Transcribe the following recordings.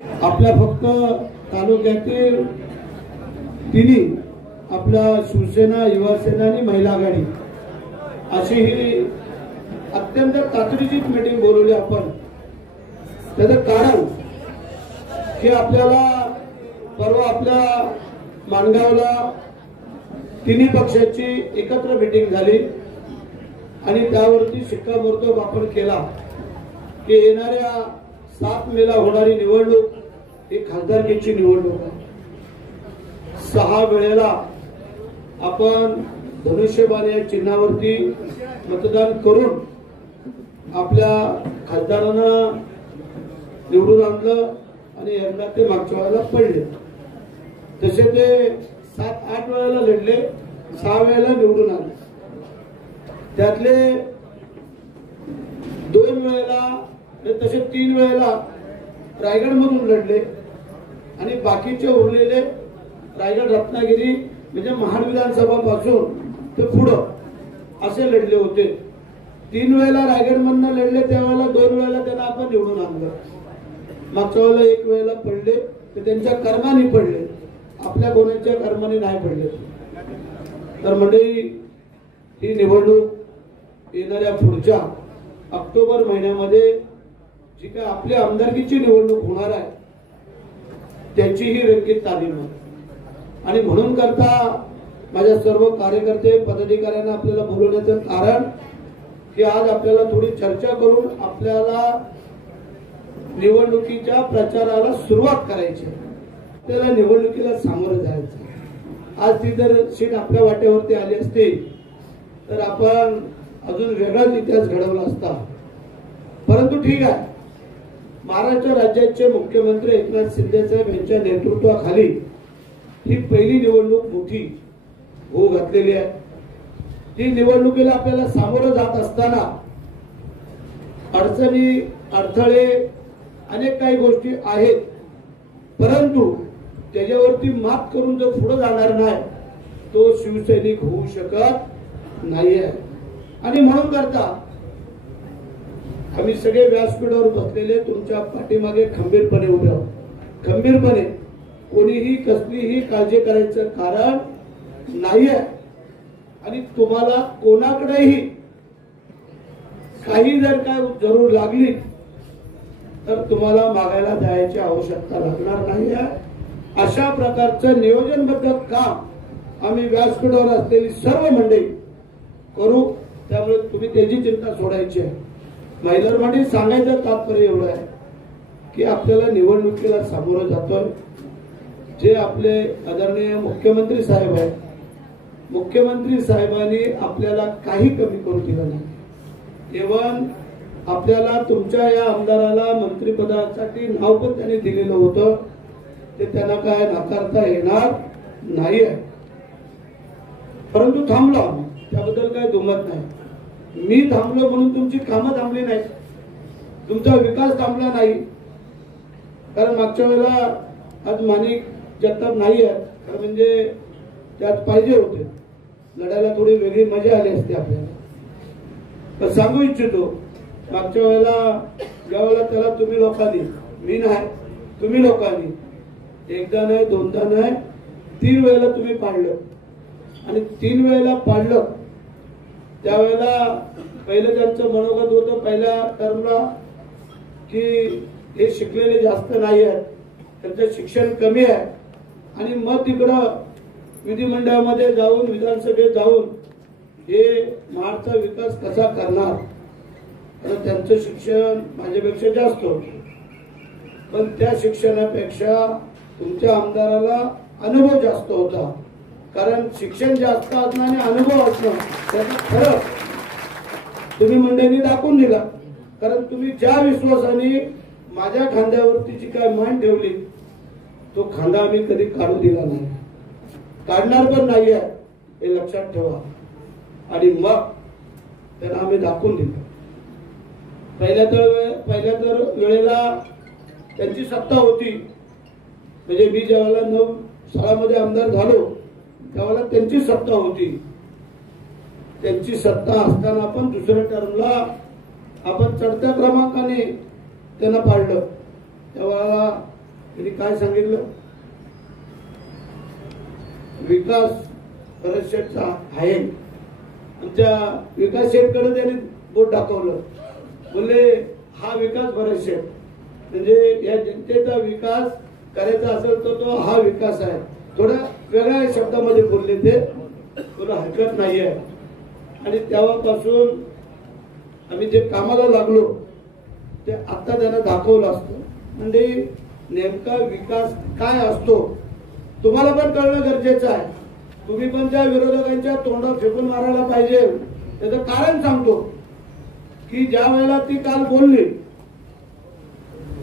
आपल्या फक्त तालुक्यातील तिन्ही आपल्या शिवसेना, युवासेना आणि महिला आघाडी अशी ही अत्यंत तातडीची मीटिंग बोलवली आपण। त्याचं कारण की आपल्याला परवा आपल्या माणगावला तिन्ही पक्षाची एकत्र मीटिंग झाली आणि त्यावरती शिक्कामोर्तब आपण केला की येणाऱ्या 7 मेला होणारी निवडणूक ही खासदारकीची निवडणूक आहे। 6 वेळेला आपण धनुष्यबाण या चिन्हावरती मतदान करून आपल्या खासदारांना निवडून आणलं आणि यंदा ते मागच्या वेळेला पडले। तसे ते 7-8 वेळेला लढले, 6 वेळेला निवडून आले। त्यातले 2 वेळेला तसे 3 वेळेला रायगड मधून लढले आणि बाकीचे उरलेले रायगड रत्नागिरी म्हणजे महाड विधानसभा पासून ते पुढं असे लढले होते। 3 वेळेला रायगड मधून लढले, त्यावेळेला 2 वेळेला त्यांना आपण निवडून आणलं। मागच्या वेळेला 1 वेळेला पडले, ते त्यांच्या कर्माने पडले, आपल्या कोणाच्या कर्माने नाही पडले। तर मंडळी, ही निवडणूक येणाऱ्या पुढच्या ऑक्टोबर महिन्यामध्ये जी काय आपली आमदारकीची निवडणूक होणार आहे त्याची ही रंगीत तालीम आहे। आणि म्हणून करता माझ्या सर्व कार्यकर्ते पदाधिकाऱ्यांना आपल्याला बोलवण्याचं कारण की आज आपल्याला थोडी चर्चा करून आपल्याला निवडणुकीच्या प्रचाराला सुरुवात करायची, त्याला निवडणुकीला सामोरं जायचं। आज ती जर सीट आपल्या वाट्यावरती आली असती तर आपण अजून वेगळाच इतिहास घडवला असता। परंतु ठीक आहे, महाराष्ट्र राज्याचे मुख्यमंत्री एकनाथ शिंदे साहेब यांच्या नेतृत्वाखाली ही पहिली निवडणूक मोठी होऊ घातलेली आहे। ती निवडणुकीला आपल्याला सामोरं जात असताना अडचणी, अडथळे, अनेक काही गोष्टी आहेत, परंतु त्याच्यावरती मात करून जो पुढे जाणार नाही तो शिवसैनिक होऊ शकत नाहीये। आणि म्हणून करता आम्ही सगळे व्यासपीठावर बसलेले तुमच्या पाठीमागे खंबीरपणे उभे आहोत। खंबीरपणे, कोणीही कसलीही काळजी करायचं कारण नाहीये। आणि तुम्हाला कोणाकडेही काही जर काय जरूर लागली तर तुम्हाला मागायला जायची आवश्यकता लागणार नाहीये। अशा प्रकारचं नियोजनबद्ध काम आम्ही व्यासपीठावर असलेली सर्व मंडळी करू। त्यामुळे तुम्ही त्याची चिंता सोडायची आहे। महिला मंडळी, सांगायचं तात्पर्य एवढं आहे की आपल्याला निवडणुकीला सामोरं जातोय। जे आपले आदरणीय मुख्यमंत्री साहेब आहेत, मुख्यमंत्री साहेबांनी आपल्याला काही कमी करू दिलं नाही। इव्हन आपल्याला तुमच्या या आमदाराला मंत्रिपदासाठी नाव पण त्यांनी दिलेलं होतं, ते त्यांना काय नाकारता येणार नाही आहे। परंतु थांबलो आम्ही, त्याबद्दल काय दुमत नाही। मी थांबलो म्हणून तुमची कामं थांबली नाही, तुमचा विकास थांबला नाही। कारण मागच्या वेळेला आज माणिक जगताप नाही आहे, खरं म्हणजे त्यात पाहिजे होते, लढायला थोडी वेगळी मजा आली असते आपल्याला। तर सांगू इच्छितो, मागच्या वेळेला ज्यावेळेला त्याला तुम्ही लोकांनी, मी नाही तुम्ही लोकांनी, एकदा नाही, दोनदा नाही, 3 वेळेला तुम्ही पाडलं। आणि 3 वेळेला पाडलं त्यावेळेला पहिलं त्यांचं मनोगत होतं पहिल्या टर्मला की हे शिकलेले जास्त नाही आहेत, त्यांचं शिक्षण कमी आहे। आणि मग तिकडं विधिमंडळामध्ये जाऊन, विधानसभेत जाऊन हे महाडचा विकास कसा करणार, कारण त्यांचं शिक्षण माझ्यापेक्षा जास्त होतं। पण त्या शिक्षणापेक्षा तुमच्या आमदाराला अनुभव जास्त होता, कारण शिक्षण जास्त असणं आणि अनुभव असणं त्याचा फरक तुम्ही मंडळींनी दाखवून दिला। कारण तुम्ही ज्या विश्वासाने माझ्या खांद्यावरती जी काय मान ठेवली तो खांदा आम्ही कधी काढू दिला नाही, काढणार पण नाही आहे, हे लक्षात ठेवा। आणि मग त्यांना आम्ही दाखवून दिलं। पहिल्या तर वेळेला त्यांची सत्ता होती, म्हणजे मी ज्यावेळेला 9 सालामध्ये आमदार झालो त्यावेळेला त्यांची सत्ता होती। त्यांची सत्ता असताना पण दुसऱ्या टर्मला आपण चढत्या क्रमांकाने त्यांना पाडलं। त्यावेळेला त्यांनी काय सांगितलं, विकास भरत शेठचा आहे. आमच्या विकास शेठकडे त्यांनी बोट दाखवलं, बोलले हा विकास भरत शेठ, म्हणजे या जनतेचा विकास करायचा असेल तर तो हा विकास आहे. थोड्या वेगळ्या शब्दामध्ये बोलले ते, तुला हरकत नाही आहे. आणि तेव्हापासून आम्ही जे कामाला लागलो ते आता त्यांना दाखवलं असतं. म्हणजे नेमका विकास काय असतो तुम्हाला पण कळणं गरजेचं आहे. तुम्ही पण त्या विरोधकांच्या तोंडात फेकून मारायला पाहिजे. त्याचं कारण सांगतो की ज्या वेळेला ती काल बोलली,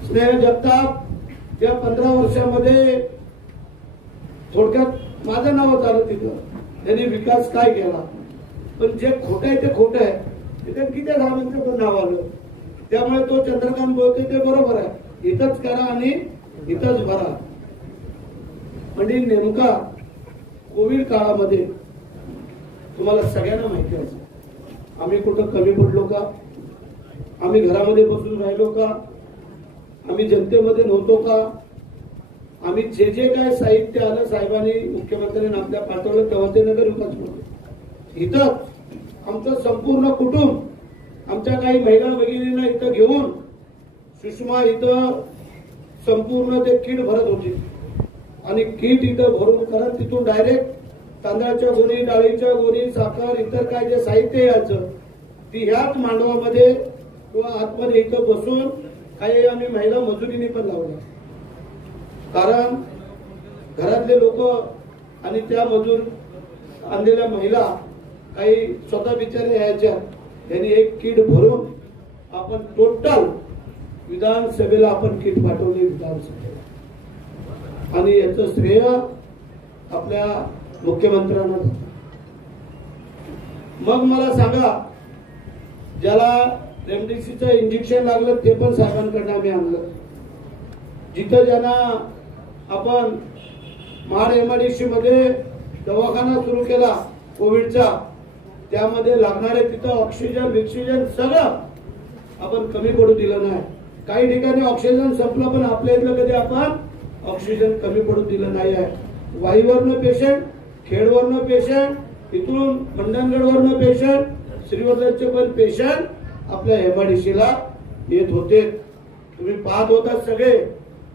स्नेहल जगताप या 15 वर्षामध्ये थोडक्यात माझं नाव आलं तिथं, त्यांनी विकास काय केला. पण जे खोटं आहे ते खोटं आहे, तिथे किती साहेबांचं पण नाव आलं. त्यामुळे तो चंद्रकांत बोलते ते बरोबर आहे, इथंच करा आणि इथंच भरा. म्हणजे नेमका कोविड काळामध्ये तुम्हाला सगळ्यांना माहिती असेल आम्ही कुठं कमी पडलो का, आम्ही घरामध्ये बसून राहिलो का, आम्ही जनतेमध्ये नव्हतो का, आम्ही जे जे काय साहित्य आलं साहेबांनी मुख्यमंत्र्यांनी आपल्या पाठवलं तेव्हा ते नगर विकास म्हणतो. इथं आमचं संपूर्ण कुटुंब, आमच्या काही महिला भगिनींना इथं घेऊन सुषमा इथं संपूर्ण ते किट भरत होती. आणि किट इथं भरून करत तिथून डायरेक्ट तांदळाच्या गोणी, डाळीच्या गोणी, साखर, इतर काय जे साहित्य यायचं ती ह्याच मांडवामध्ये किंवा आतमध्ये इथं बसून काही आम्ही महिला मजुरीने पण लावल्या. कारण घरातले लोक आणि त्या मजूर आणलेल्या महिला काही स्वतः बिचारे यायच्या, त्यांनी एक किट भरून आपण टोटल विधानसभेला आपण किट पाठवली विधानसभेला. आणि याचं श्रेय आपल्या मुख्यमंत्र्यांना. मग मला सांगा, ज्याला रेमडेसिवीरचं इंजेक्शन लागलं ते पण साहेबांकडनं आम्ही आणलं. जिथं ज्यांना आपण महाड एमआयडीसी मध्ये दवाखाना सुरू केला कोविडचा, त्यामध्ये लागणारे तिथं ऑक्सिजन सगळं आपण कमी पडू दिलं नाही. काही ठिकाणी ऑक्सिजन संपलं पण आपल्या इथलं कधी आपण ऑक्सिजन कमी पडू दिलं नाही आहे. वाईवरनं पेशंट, खेडवरनं पेशंट, इथून मंडणगडवरनं पेशंट, श्रीवर्धनचे पण पेशंट आपल्या एमआयडीसीला येत होते. तुम्ही पाहत होता सगळे.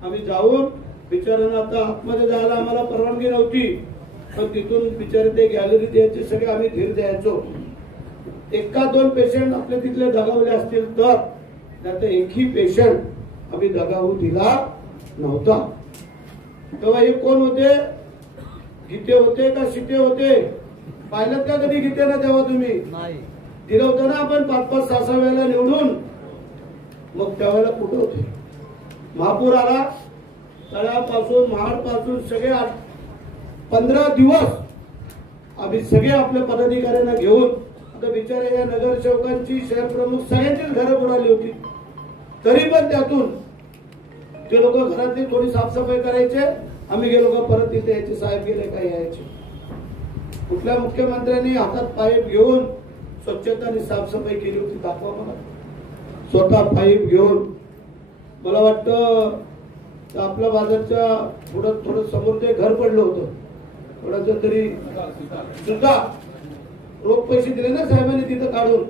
आम्ही जाऊन बिचाऱ्यांना आता आतमध्ये जायला आम्हाला परवानगी नव्हती, पण तिथून बिचारे ते गॅलरीत यायचे सगळे, आम्ही धीर द्यायचो. एका दोन पेशंट आपले तिथले दगावले असतील तर, त्यात एकही पेशंट आम्ही दगावू दिला नव्हता. तेव्हा हे कोण होते, गीते होते का शिते होते? पाहिलं का कधी गीतेला? तेव्हा तुम्ही दिलं होतं ना आपण 5-5, 6-6 वेळेला निवडून. मग त्यावेळेला कुठं होते? महापूर आला, तळ्यापासून महाडपासून सगळे 15 दिवस आम्ही सगळे आपल्या पदाधिकाऱ्यांना घेऊन, आता बिचारे या नगरसेवकांची, शहर प्रमुख सगळ्यांचीच घरं बुडाली होती. तरी पण त्यातून ते लोक घरातली थोडी साफसफाई करायचे, आम्ही गेलो का परत तिथे यायचे, साहेब गेले काय यायचे. कुठल्या मुख्यमंत्र्यांनी हातात पाईप घेऊन स्वच्छता आणि साफसफाई केली होती? दाखवा मला. स्वतः पाईप घेऊन. मला वाटतं आपल्या बाजारच्या थोडं समोर ते घर पडलं होतं, थोडस तरी सुद्धा रोख पैसे दिले ना साहेबांनी तिथं काढून.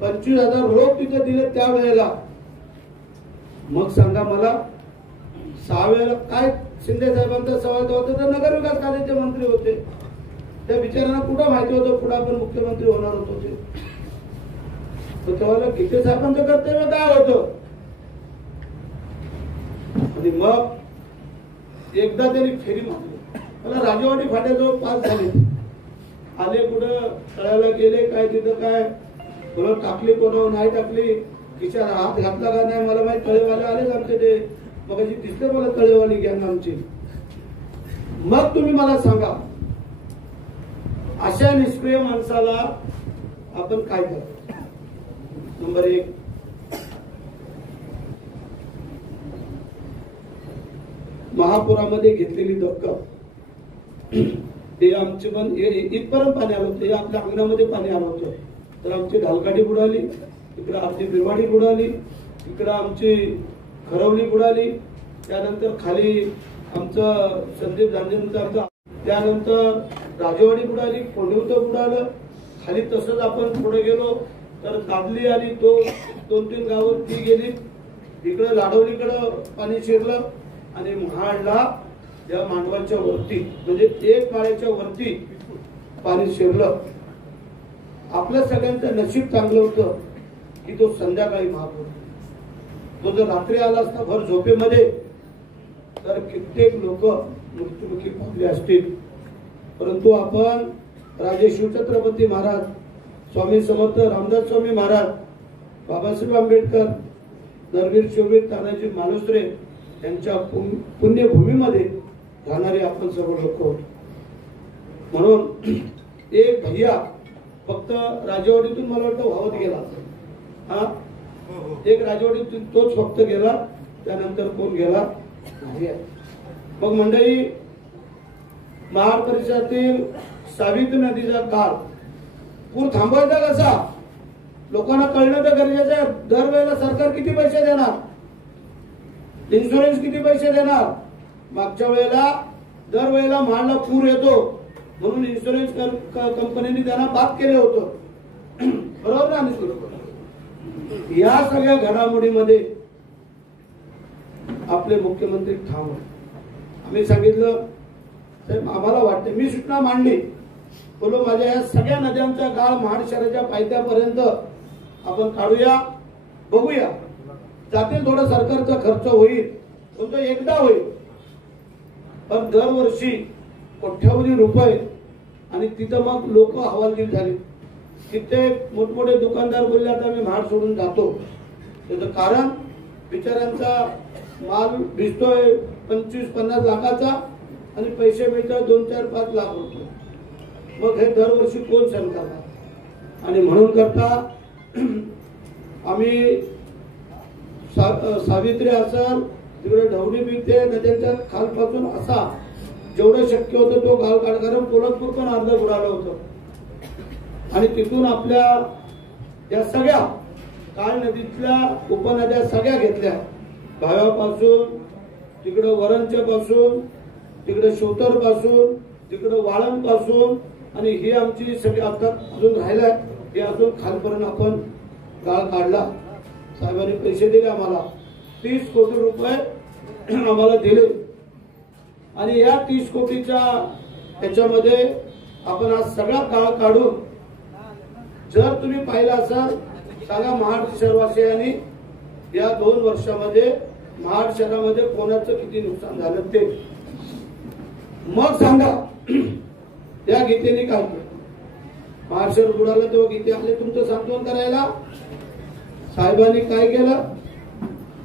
25,000 रोख तिथे दिले त्या वेळेला. मग सांगा मला, 6 वेळेला काय शिंदे साहेबांचा सवाल होता तर नगर विकास खात्याचे मंत्री होते. त्या बिचारांना कुठं माहिती होतं पुढे आपण मुख्यमंत्री होणार होते. तर तेव्हा गीते साहेबांचं कर्तव्य काय होतं? आणि मग एकदा त्यांनी फेरी मारली. मला राजेवाडी फाट्याजवळ 5 झाले. आले कुठं तळ्याला गेले, काय तिथं काय कोणावर टाकली, कोणावर नाही टाकली, खिशात हात घातला का नाही मला माहित. तळेवाले आलेच आमचे ते, मग दिसले मला तळेवाली गँग आमची. मग तुम्ही मला सांगा, अशा निष्क्रिय माणसाला आपण काय करतो? नंबर 1, महापुरामध्ये घेतलेली दखल, ते आमचे पण इथपर्यंत पाणी आलं होतं, आपल्या अंगणामध्ये पाणी आलं होतं. तर आमची ढालकाठी बुडाली, इकडे आमची बिरवाडी बुडाली, इकडे आमची खरवली बुडाली. त्यानंतर खाली आमचं संदीप जांजेंचं आमचं, त्यानंतर राजवाडी बुडाली, कोंढवतं बुडालं. खाली तसंच आपण पुढे गेलो तर दादली आणि तो 2-3 गावं ती गेली. इकडं लाडवलीकडं पाणी शिरलं आणि महाडला या मांडवाच्या वरती म्हणजे 1 माळ्याच्या वरती पाणी शिरलं. आपल्या सगळ्यांचं नशीब चांगलं होतं की तो संध्याकाळी महाग होता. तो जर रात्री आला असता भर झोपेमध्ये तर कित्येक लोक मृत्युमुखी पावले असतील. परंतु आपण राजे शिवछत्रपती महाराज, स्वामी समर्थ रामदास स्वामी महाराज, बाबासाहेब आंबेडकर, नरवीर शिववीर तानाजी मालुसरे यांच्या पुण्यभूमीमध्ये राहणारे आपण सर्व लोक होतो. म्हणून एक भैया फक्त राजवाडीतून मला वाटतं वाहत गेला. हा एक राजवाडीतून तोच फक्त गेला, त्यानंतर कोण गेला नाही. मग मंडळी, महाड परिसरातील सावित्री नदीचा काळ पूर थांबवायचा कसा लोकांना कळणं तर गरजेचं आहे. दरवेळेला सरकार किती पैसे देणार, इन्शुरन्स किती पैसे देणार. मागच्या वेळेला दरवेळेला महाडला पूर येतो म्हणून इन्शुरन्स कंपनीने त्यांना बाद केलं होतं, बरोबर ना. या सगळ्या घडामोडीमध्ये आपले मुख्यमंत्री ठाम आहेत. आम्ही सांगितलं साहेब आम्हाला वाटते, मी सूचना मांडली, बोलो माझ्या या सगळ्या नद्यांचा गाळ महाड शहराच्या पायथ्यापर्यंत आपण काढूया, बघूया. जातील थोडा सरकारचा खर्च होईल, पण तो एकदा होईल. पण दरवर्षी कोट्यावधी रुपये आणि तिथं मग लोक हवालदिल झाले. कित्येक मोठमोठे दुकानदार बोलले आता मी महाड सोडून जातो. त्याचं कारण बिचाऱ्यांचा माल भिजतोय 25-50 लाखाचा आणि पैसे मिळतात 2-4-5 लाख रुपये. मग हे दरवर्षी कोण सहन करणार. आणि म्हणून करता आम्ही सावित्री असेल तिकडे ढवळी बिलते नद्यांच्या खालपासून असा जेवढं शक्य होतं तो गाळ काढ. कारण पोलादपूर पण अर्ध बुडालं होतं आणि तिथून आपल्या या सगळ्या काळ नदीतल्या उपनद्या सगळ्या घेतल्या. भाव्यापासून तिकडं वरणच्या पासून, तिकडे शोतर पासून, तिकडं वाळण पासून आणि ही आमची सगळी आता अजून राहिलाय हे अजून खालपर्यंत आपण गाळ काढला. साहेबांनी पैसे दिले आम्हाला, 30 कोटी रुपये आम्हाला दिले. आणि या 30 कोटीच्या ह्याच्यामध्ये आपण आज सगळा गाळ काढून, जर तुम्ही पाहिलं असाल सगळ्या महाड शहरवासियांनी या 2 वर्षामध्ये महाड शहरामध्ये कोणाचं किती नुकसान झालं ते मग सांगा. या गीतेने काय केलं, महाड शहर बुडालं तेव्हा गीते आले तुमचं सांत्वन करायला. साहेबांनी काय केलं,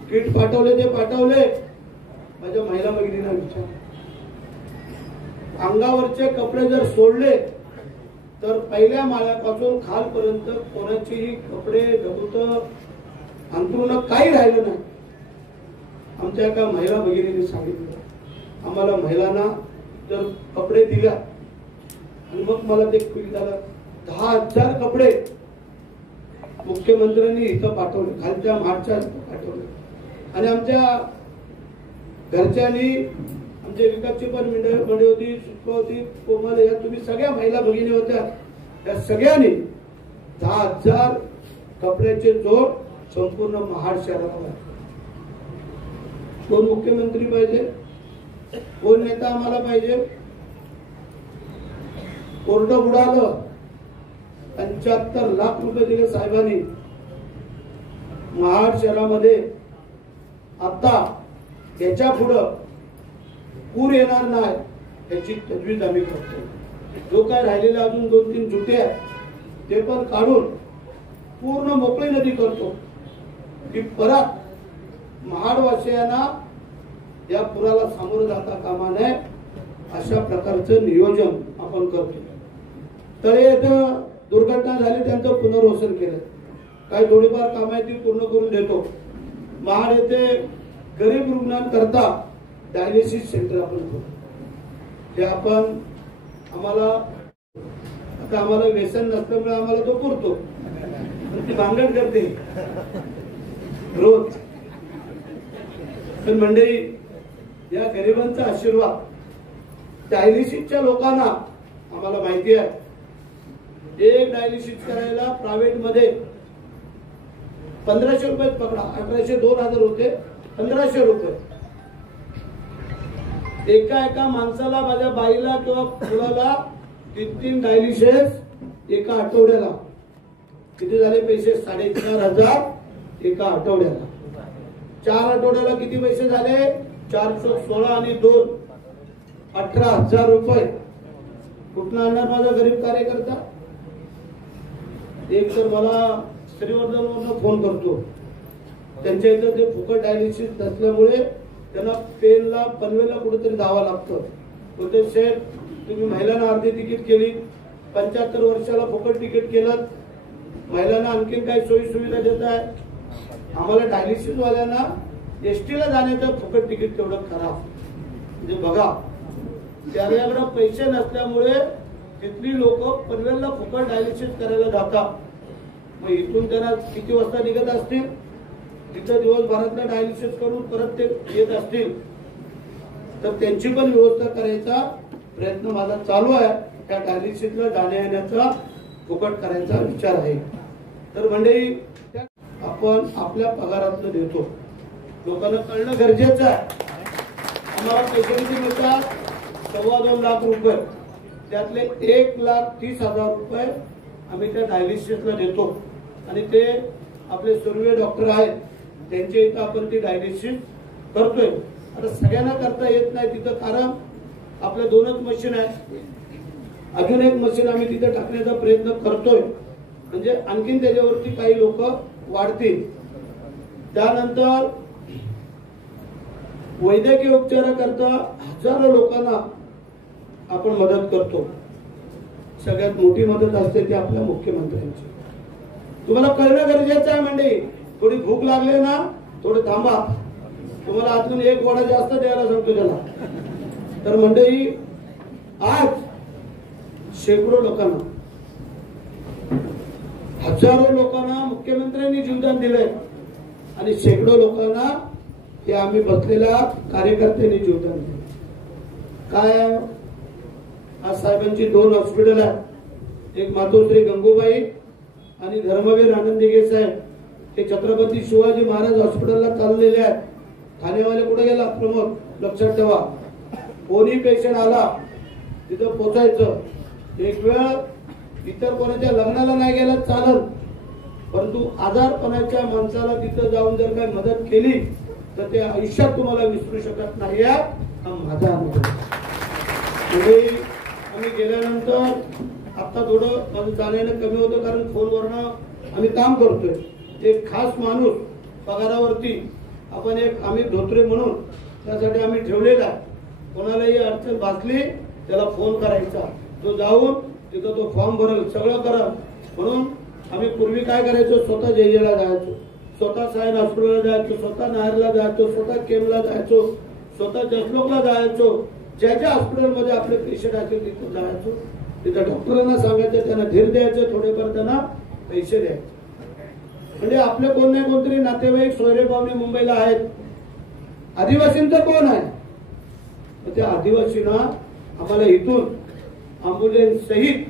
किट पाठवले, ते पाठवले. माझ्या महिला भगिनींना विचार, अंगावरचे कपडे जर सोडले तर पहिल्या माळ्यापासून खालपर्यंत कोणाचेही कपडे धुत अंथरुण काही राहिलं नाही. आमच्या एका महिला भगिनीने सांगितलं आम्हाला महिलांना जर कपडे दिल्या आणि मग मला ते झालं 10,000 कपडे मुख्यमंत्र्यांनी इथं पाठवले, खालच्या महाडच्या पाठवले. आणि आमच्या घरच्यांनी, आमच्या विकासची पण मंडळी होती, सुषमा होती, कोमल, या तुम्ही सगळ्या महिला भगिनी होत्या, त्या सगळ्यांनी 10,000 कपड्याचे जोड संपूर्ण महाड शहराला. कोण मुख्यमंत्री पाहिजे, कोण नेता आम्हाला पाहिजे. कोर्ट बुडालं, 75 लाख रुपये दिले साहेबांनी. महाड शहरामध्ये आता याच्या पुढं पूर येणार नाही याची तजवीज आम्ही करतो. जो काय राहिलेला अजून 2-3 जुटे आहेत ते पण काढून पूर्ण मोकळी नदी करतो की परत महाडवासियांना या पुराला सामोरं जाता कामा नये अशा प्रकारचं नियोजन आपण करतो. तळे येथं दुर्घटना झाली, त्यांचं पुनर्वसन केलं, काही थोडीफार काम आहे ती पूर्ण करून देतो. महाड येथे गरीब रुग्णांकरता डायलिसिस सेंटर आपण करू. ते आपण आम्हाला आता आम्हाला व्यसन नसल्यामुळे आम्हाला तो पुरतो, ती भांगड करते रोज. पण मंडळी या गरिबांचा आशीर्वाद डायलिसिसच्या लोकांना आम्हाला माहिती आहे, एक डायलिसिस करायला प्रायव्हेट मध्ये 1500 रुपये पकडा, 1800 2000 होते, 1500 रुपये एका माणसाला, माझ्या बाईला किंवा मुलाला 3 डायलिसिस एका आठवड्याला. किती झाले पैसे? 4500 एका आठवड्याला. 4 आठवड्याला किती पैसे झाले? 416 आणि 2 18,000 रुपये. कुठून आणणार माझा गरीब कार्यकर्ता? एक तर मला श्रीवर्धनवरून फोन करतो, त्यांच्या इथं ते फुकट डायलिसिस नसल्यामुळे त्यांना पेनला पनवेलला कुठेतरी जावं लागतं. बोलते शेठ, तुम्ही महिलांना अर्धी तिकीट केली, 75 वर्षाला फुकट तिकीट केलं, महिलांना आणखीन काही सोयी सुविधा देत आहे, आम्हाला डायलिसिस वाल्यांना एसटीला जाण्याचं फुकट तिकीट तेवढं करा. म्हणजे बघा, त्याच्याकडे पैसे नसल्यामुळे तिथली लोक पनवेलला फुकट डायलिसिस करायला जातात. मग इथून त्यांना किती वाजता निघत असतील? तिथं दिवसभरातलं डायलिसिस करून परत ते येत असतील, तर त्यांची पण व्यवस्था करायचा प्रयत्न माझा चालू आहे. त्या डायलिसिसला जाण्या येण्याचा फुकट करायचा विचार आहे. तर मंडळी, आपण आपल्या पगारातलं देतो, लोकांना कळणं गरजेचं आहे. आम्हाला पैसे किती मिळतात? 2.25 लाख रुपये. त्यातले 1,30,000 रुपये आम्ही त्या डायलिसिसला देतो आणि ते आपले सुरवे डॉक्टर आहेत, त्यांच्या इथं आपण ती डायलिसिस करतोय. आता सगळ्यांना करता येत नाही तिथं, कारण आपल्या 2च मशीन आहे. अजून एक मशीन आम्ही तिथे टाकण्याचा प्रयत्न करतोय, म्हणजे आणखीन त्याच्यावरती काही लोक वाढतील. त्यानंतर वैद्यकीय उपचाराकरता हजारो लोकांना आपण मदत करतो. सगळ्यात मोठी मदत असते ती आपल्या मुख्यमंत्र्यांची. तुम्हाला कळणं गरजेचं आहे. म्हणजे थोडी भूक लागली ना, थोडं थांबा, तुम्हाला अजून 1 वडा जास्त द्यायला सांगतो त्याला. तर मंडळी, आज शेकडो लोकांना, हजारो लोकांना मुख्यमंत्र्यांनी जीवदान दिलंय आणि शेकडो लोकांना हे आम्ही बसलेल्या कार्यकर्त्यांनी जीवदान दिलं. काय आज साहेबांची 2 हॉस्पिटल आहेत, एक मातोश्री गंगूबाई आणि धर्मवीर आनंद दिघे साहेब. हे छत्रपती शिवाजी महाराज हॉस्पिटलला चाललेले आहेत. ठाणेवाले कुठे गेला? प्रमोद. लक्षात ठेवा, कोणी पेशंट आला तिथं पोचायचं. एक वेळ इतर कोणाच्या लग्नाला नाही गेला चालत, परंतु आजारपणाच्या माणसाला तिथं जाऊन जर काही मदत केली तर ते आयुष्यात तुम्हाला विसरू शकत नाही. हा माझा अनुभव. आम्ही गेल्यानंतर आता थोडं माझं जाण्यानं कमी होतं, कारण फोनवरनं आम्ही काम करतोय. एक खास माणूस पगारावरती आपण एक अमित धोत्रे म्हणून त्यासाठी आम्ही ठेवलेला आहे. कोणालाही अडचण भासली त्याला फोन करायचा, तो जाऊन तिथं तो फॉर्म भरेल, सगळं करा. म्हणून आम्ही पूर्वी काय करायचो, स्वतः जेजेला जायचो, स्वतः सायन हॉस्पिटलला जायचो, स्वतः नायरला जायचो, स्वतः केमला जायचो, स्वतः जसलोकला जायचो. ज्या ज्या हॉस्पिटलमध्ये आपले पेशंट असतील तिथं जायचो. तिथं डॉक्टरांना सांगायचं, त्यांना धीर द्यायचं, थोडेफार त्यांना पैसे द्यायचे. म्हणजे आपले कोण नाही कोणतरी नातेवाईक सोयरे पाहुणे मुंबईला आहेत. आदिवासींचं कोण आहे? त्या आदिवासींना आम्हाला इथून अँब्युलन्स सहित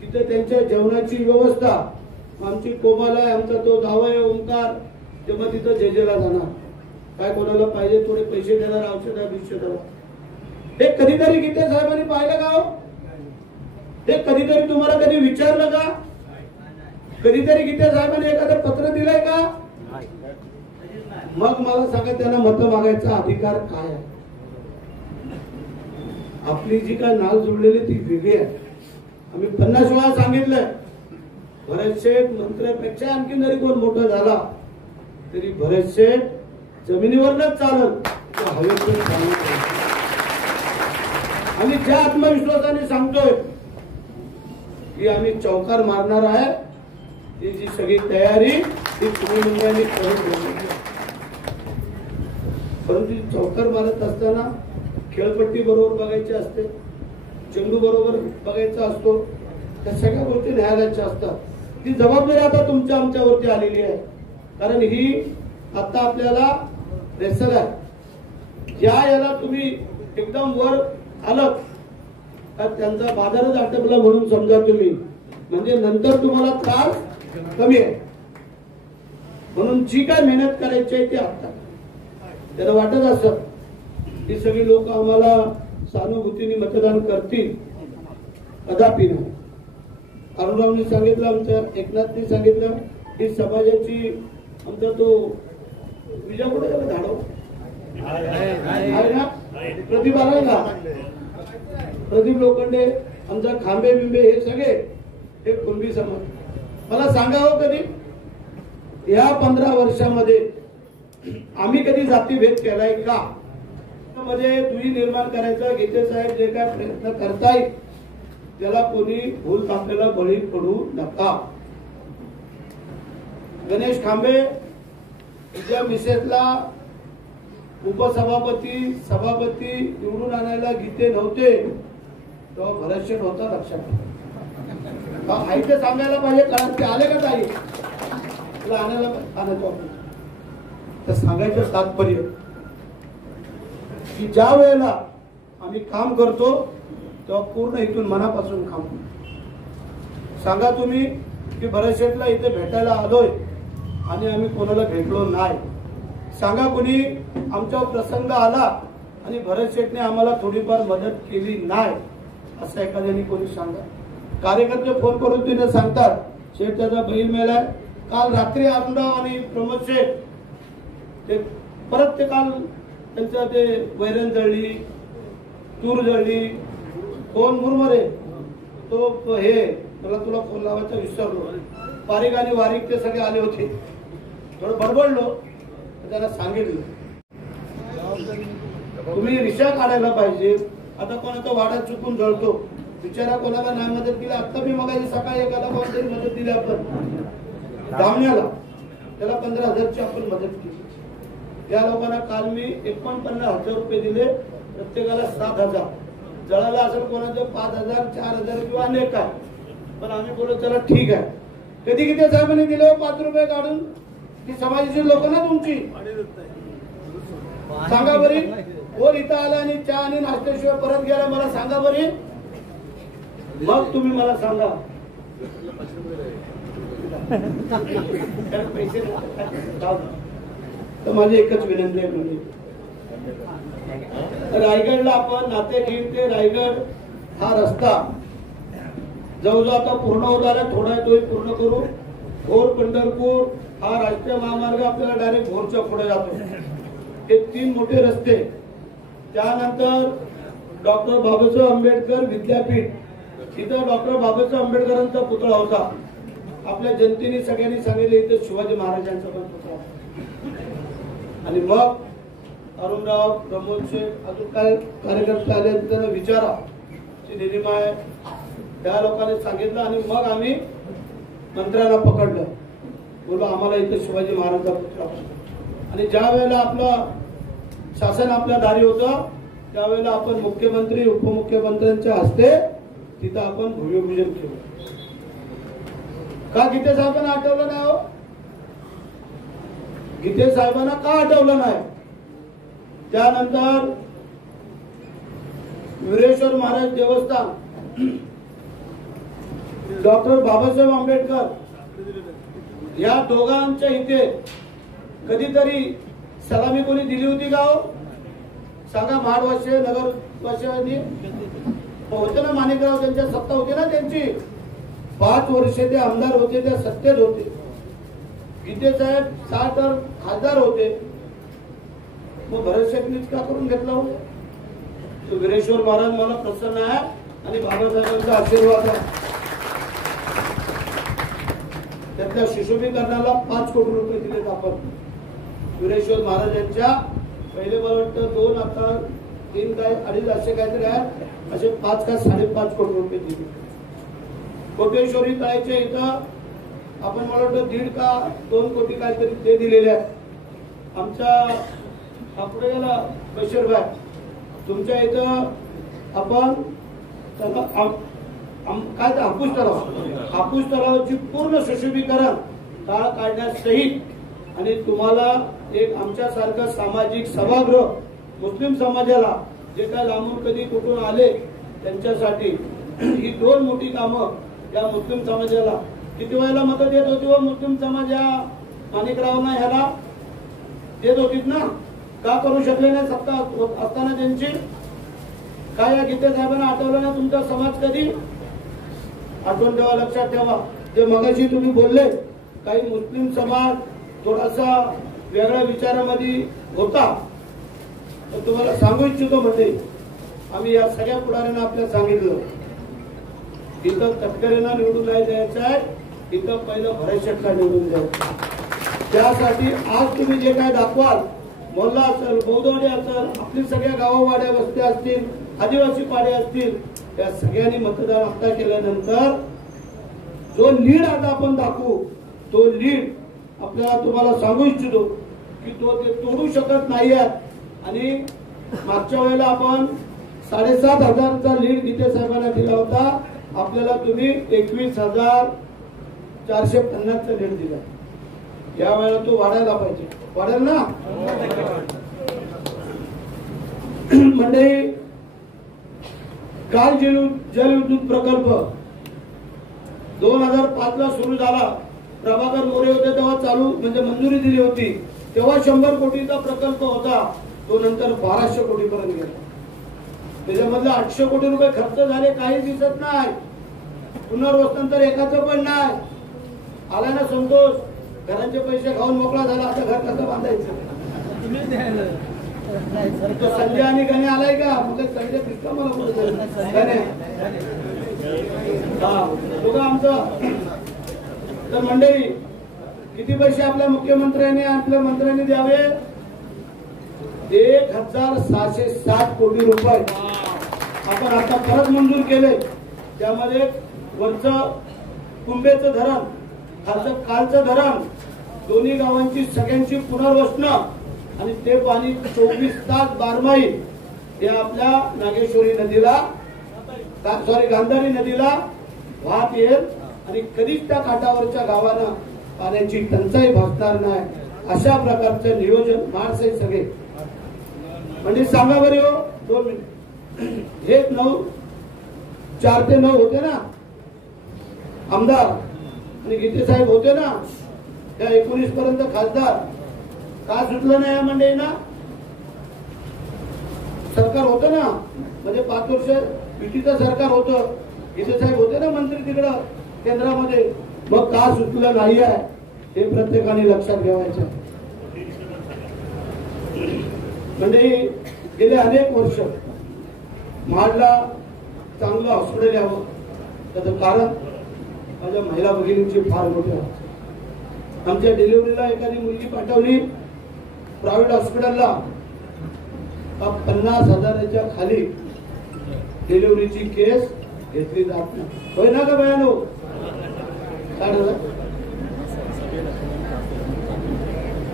तिथे त्यांच्या जेवणाची व्यवस्था. आमची कोमाला आहे, आमचा तो जावा आहे ओंकार, तेव्हा तिथं जेजेला जाणार. काय कोणाला पाहिजे थोडे पैसे देणार, औषधा बिषधा. हे कधीतरी गीते साहेबांनी पाहिलं का हो? हे कधीतरी तुम्हाला कधी विचारलं का? कधीतरी गीते साहेबांनी एखादं पत्र दिलंय का? मग मला सांगा, त्यांना मत मागायचा अधिकार काय आहे? आपली जी काय नाल जुळलेली ती वेगळी आहे. आम्ही 50 वेळा सांगितलंय, भरत शेठ मंत्र्यापेक्षा आणखी जरी कोण मोठा झाला तरी भरत शेठ जमिनीवरच चालत, हवेतून चालत. आम्ही ज्या आत्मविश्वासाने सांगतोय की आम्ही चौकार मारणार आहे, ती जी सगळी तयारी ती तुम्ही करून ठेवली. परंतु चौकार मारत असताना खेळपट्टी बरोबर बघायची असते, चेंडू बरोबर बघायचा असतो, त्या सगळ्या गोष्टी न्यायालयाच्या असतात. ती जबाबदारी आता तुमच्या आमच्यावरती आलेली आहे. कारण ही आता आपल्याला रेसल आहे, ज्या याला तुम्ही एकदम वर आलात तर त्यांचा बाजारच आटपला म्हणून समजा तुम्ही, म्हणजे नंतर तुम्हाला त्रास कमी आहे. म्हणून जी काय मेहनत करायची आहे ती आता त्याला वाटत असत ही सगळी लोक आम्हाला सहानुभूतीने मतदान करतील, कदापि नाही. अरुणरावनी सांगितलं, आमच्या एकनाथनी सांगितलं की समाजाची आमचा तो विजय कुठे गेला धाडव आहे ना, प्रदीप आलाय का, प्रदीप लोखंडे, आमचा खांबे बिंबे हे सगळे हे कुणबी समाज. मला सांगावं कधी या 15 वर्षामध्ये आम्ही कधी जातीभेद केलाय का? मध्ये दुही निर्माण करायचा गीते साहेब जे काय प्रयत्न करतायत त्याला कोणी भूल थांबलेला बळी पडू नका. गणेश खांबे ज्या मिसेसला उपसभापती सभापती निवडून आणायला गीते नव्हते तेव्हा भरतशेठ होता, लक्षात आहे ते सांगायला पाहिजे. कारण ते आले का ताई तुला आणायला तर सांगायचं तात्पर्य की ज्या वेळेला आम्ही काम करतो तेव्हा पूर्ण इथून मनापासून काम. सांगा तुम्ही की भरतशेठला इथे भेटायला आलोय आणि आम्ही कोणाला भेटलो नाही. सांगा कोणी आमचा प्रसंग आला आणि भरतशेठने आम्हाला थोडीफार मदत केली नाही असं एखाद्याने कोणी सांगा. कार्यकर्ते फोन करून तिने सांगतात शेठ त्याचा बैल मेलाय. काल रात्री अरुणराव आणि प्रमोद शेठ ते परत ते काल त्यांचं ते वैरण जळली, तूर जळली, कोण मुरमरे तो हे मला तुला फोन लावायचा विसरलो. पारिक आणि वारीक ते सगळे आले होते, थोडं बडबडलो, त्याला सांगितलं तुम्ही रिक्षा काढायला पाहिजे. आता कोणाचा वाडा चुकून जळतो बिचारा, कोणाला नाही मदत केली. आता मी मग सकाळी एकाला कोणतरी मदत दिली आपण धामण्याला, त्याला 15,000ची आपण मदत केली. या लोकांना काल मी 49,000 रुपये दिले, प्रत्येकाला 7,000. जळाला असेल कोणाचं 5,000 4,000 किंवा अनेक काय, पण आम्ही बोललो चला ठीक आहे. कधी किती साहेबांनी दिले 5 रुपये काढून ती समाजाची लोक ना तुमची. सांगा बरी कोण इथं आला आणि चहा आणि नाश्त्याशिवाय परत गेला मला सांगा बरी, मग तुम्ही मला सांगा. पैसे तर माझी एकच विनंती आहे म्हणजे रायगडला आपण नातेखेड ते रायगड हा रस्ता जवळजवळ आता पूर्ण होणार आहे. थोडा तो पूर्ण करू. भोर पंढरपूर हा राष्ट्रीय महामार्ग आपल्याला डायरेक्ट भोरच्या पुढे जातो. हे 3 मोठे रस्ते. त्यानंतर डॉक्टर बाबासाहेब आंबेडकर विद्यापीठ, इथं डॉक्टर बाबासाहेब आंबेडकरांचा पुतळा होता. आपल्या जनतेने सगळ्यांनी सांगितलं इथं शिवाजी महाराजांचा पण पुतळा. आणि मग अरुणराव प्रमोद शेठ अजून काय कार्यकर्ते आले त्यांना विचारा निलिमा आहे त्या लोकांनी सांगितलं. आणि मग आम्ही मंत्र्यांना पकडलं, बोललो आम्हाला इथं शिवाजी महाराजांचा पुतळा. आणि ज्या वेळेला आपलं शासन आपल्या दारी होतं त्यावेळेला आपण मुख्यमंत्री उपमुख्यमंत्र्यांच्या हस्ते तिथं आपण भूमिपूजन केलं. का गीते साहेबांना आठवलं नाही हो? गीते साहेबांना का आठवलं नाही? त्यानंतर वीरेश्वर महाराज देवस्थान, डॉक्टर बाबासाहेब आंबेडकर या दोघांच्या इथे कधीतरी सलामी कोणी दिली होती का हो? सांगा. महाडवासी नगर वासियांनी होते ना, माणिकराव त्यांच्या सत्ता होती ना त्यांची. 5 वर्ष ते आमदार होते, त्या सत्तेत होते. गीते साहेब 6 तर खासदार होते. मग भरतशेठनीच का करून घेतला हो? वीरेश्वर महाराज मला प्रसन्न आहे आणि बाबासाहेबांचा आशीर्वाद आहे. त्यातल्या सुशोभीकरणाला 5 कोटी रुपये दिलेत आपण वीरेश्वर महाराजांच्या. पहिले मला वाटतं 2 आता 3 काय 2.5 असे काहीतरी आहे, असे 5 का 5.5 कोटी रुपये दिले. कोटेश्वरी तळ्याच्या इथं आपण मला वाटतं 1.5 का 2 कोटी काहीतरी ते दिलेले आहेत. आमच्या पुढे गेला बशीरभाई तुमच्या इथं आपण काय हापूस तलावाची पूर्ण सुशोभीकरण काळ काढण्यासहित आणि तुम्हाला एक आमच्यासारखं सामाजिक सभागृह मुस्लिम समाजाला जे काय लांबून कधी कुठून आले त्यांच्यासाठी ही दोन मोठी कामं या मुस्लिम समाजाला किती वेळेला मदत देत होती व मुस्लिम समाज या माणिकरावांना ह्याला देत होतीत ना, का करू शकले नाही सत्ता असताना त्यांची? काय या गीते साहेबांना आठवलं ना तुमचा समाज कधी? आठवण ठेवा, लक्षात ठेवा. जे मगाशी तुम्ही बोलले काही मुस्लिम समाज थोडासा वेगळ्या विचारामध्ये होता, तर तुम्हाला सांगू इच्छितो म्हणजे आम्ही या सगळ्या पुढाऱ्यांना आपल्याला सांगितलं इथं तटकरेंना निवडून नाही द्यायचं आहे, इथं पहिलं भरशेटला निवडून द्यायचं. त्यासाठी आज तुम्ही जे काय दाखवाल, मोहल्ला असेल, बौद्धवाडी असेल, आपली सगळ्या गावावाड्या वस्त्या असतील, आदिवासी पाडे असतील, त्या सगळ्यांनी मतदान आता केल्यानंतर जो लीड आता आपण दाखवू, तो लीड आपल्याला तुम्हाला सांगू इच्छितो की तो ते तोडू शकत नाही आहे. आणि मागच्या वेळेला आपण 7,500चा लीड गीते साहेबांना दिला होता, आपल्याला तुम्ही 21,450चा लीड दिला. या वेळेला तो वाढायला पाहिजे, वाढेल ना मंडळी. काल जलविद्युत प्रकल्प 2005 ला सुरू झाला. प्रभाकर मोरे होते तेव्हा चालू म्हणजे मंजुरी दिली होती, तेव्हा 100 कोटीचा प्रकल्प होता, तो नंतर 1200 कोटी पर्यंत गेला. त्याच्यामधले 800 कोटी रुपये खर्च झाले, काही दिसत नाही. पुनर्वसन तर एकाचं पण नाही. आला ना संतोष, घरांचे पैसे खाऊन मोकळा झाला, आता घर कसं बांधायचं? संजय आणि गणे आलाय का? मग संजय दिसला मला कुठे आमचं. तर मंडळी किती पैसे आपल्या मुख्यमंत्र्यांनी आपल्या मंत्र्यांनी द्यावे? 1,660 कोटी रुपये आपण आता परत मंजूर केले. त्यामध्ये वरचं कुंभेचं धरण, खालचं कालचं धरण, दोन्ही गावांची सगळ्यांची पुनर्वसन आणि ते पाणी 24 तास बारमाही हे आपल्या नागेश्वरी नदीला गांधारी नदीला वाहत येईल आणि कधीच त्या काठावरच्या गावांना पाण्याची टंचाई भासणार नाही. अशा प्रकारचं नियोजन माणसं सगळे म्हणजे सांगा बरे हो. 2 मिनिट. हे 4 ते 9 होते ना आमदार आणि गीते साहेब होते ना, त्या 19 पर्यंत खासदार, का सुटलं नाही या मंडळींना? सरकार होतं ना, म्हणजे 5 वर्ष युतीचं सरकार होतं, गीते साहेब होते ना मंत्री तिकडं केंद्रामध्ये, मग का सुटलं नाही आहे हे प्रत्येकाने लक्षात ठेवायचं. म्हणजे गेले अनेक वर्ष महाडला चांगलं हॉस्पिटल यावं, त्याचं कारण माझ्या महिला भगिनींची फार मोठी. आमच्या डिलिव्हरीला एखादी मुलगी पाठवली प्रायव्हेट हॉस्पिटलला, 50,000च्या खाली डिलिव्हरीची केस घेतली जात नाही. होय ना का बयानो? काय झालं?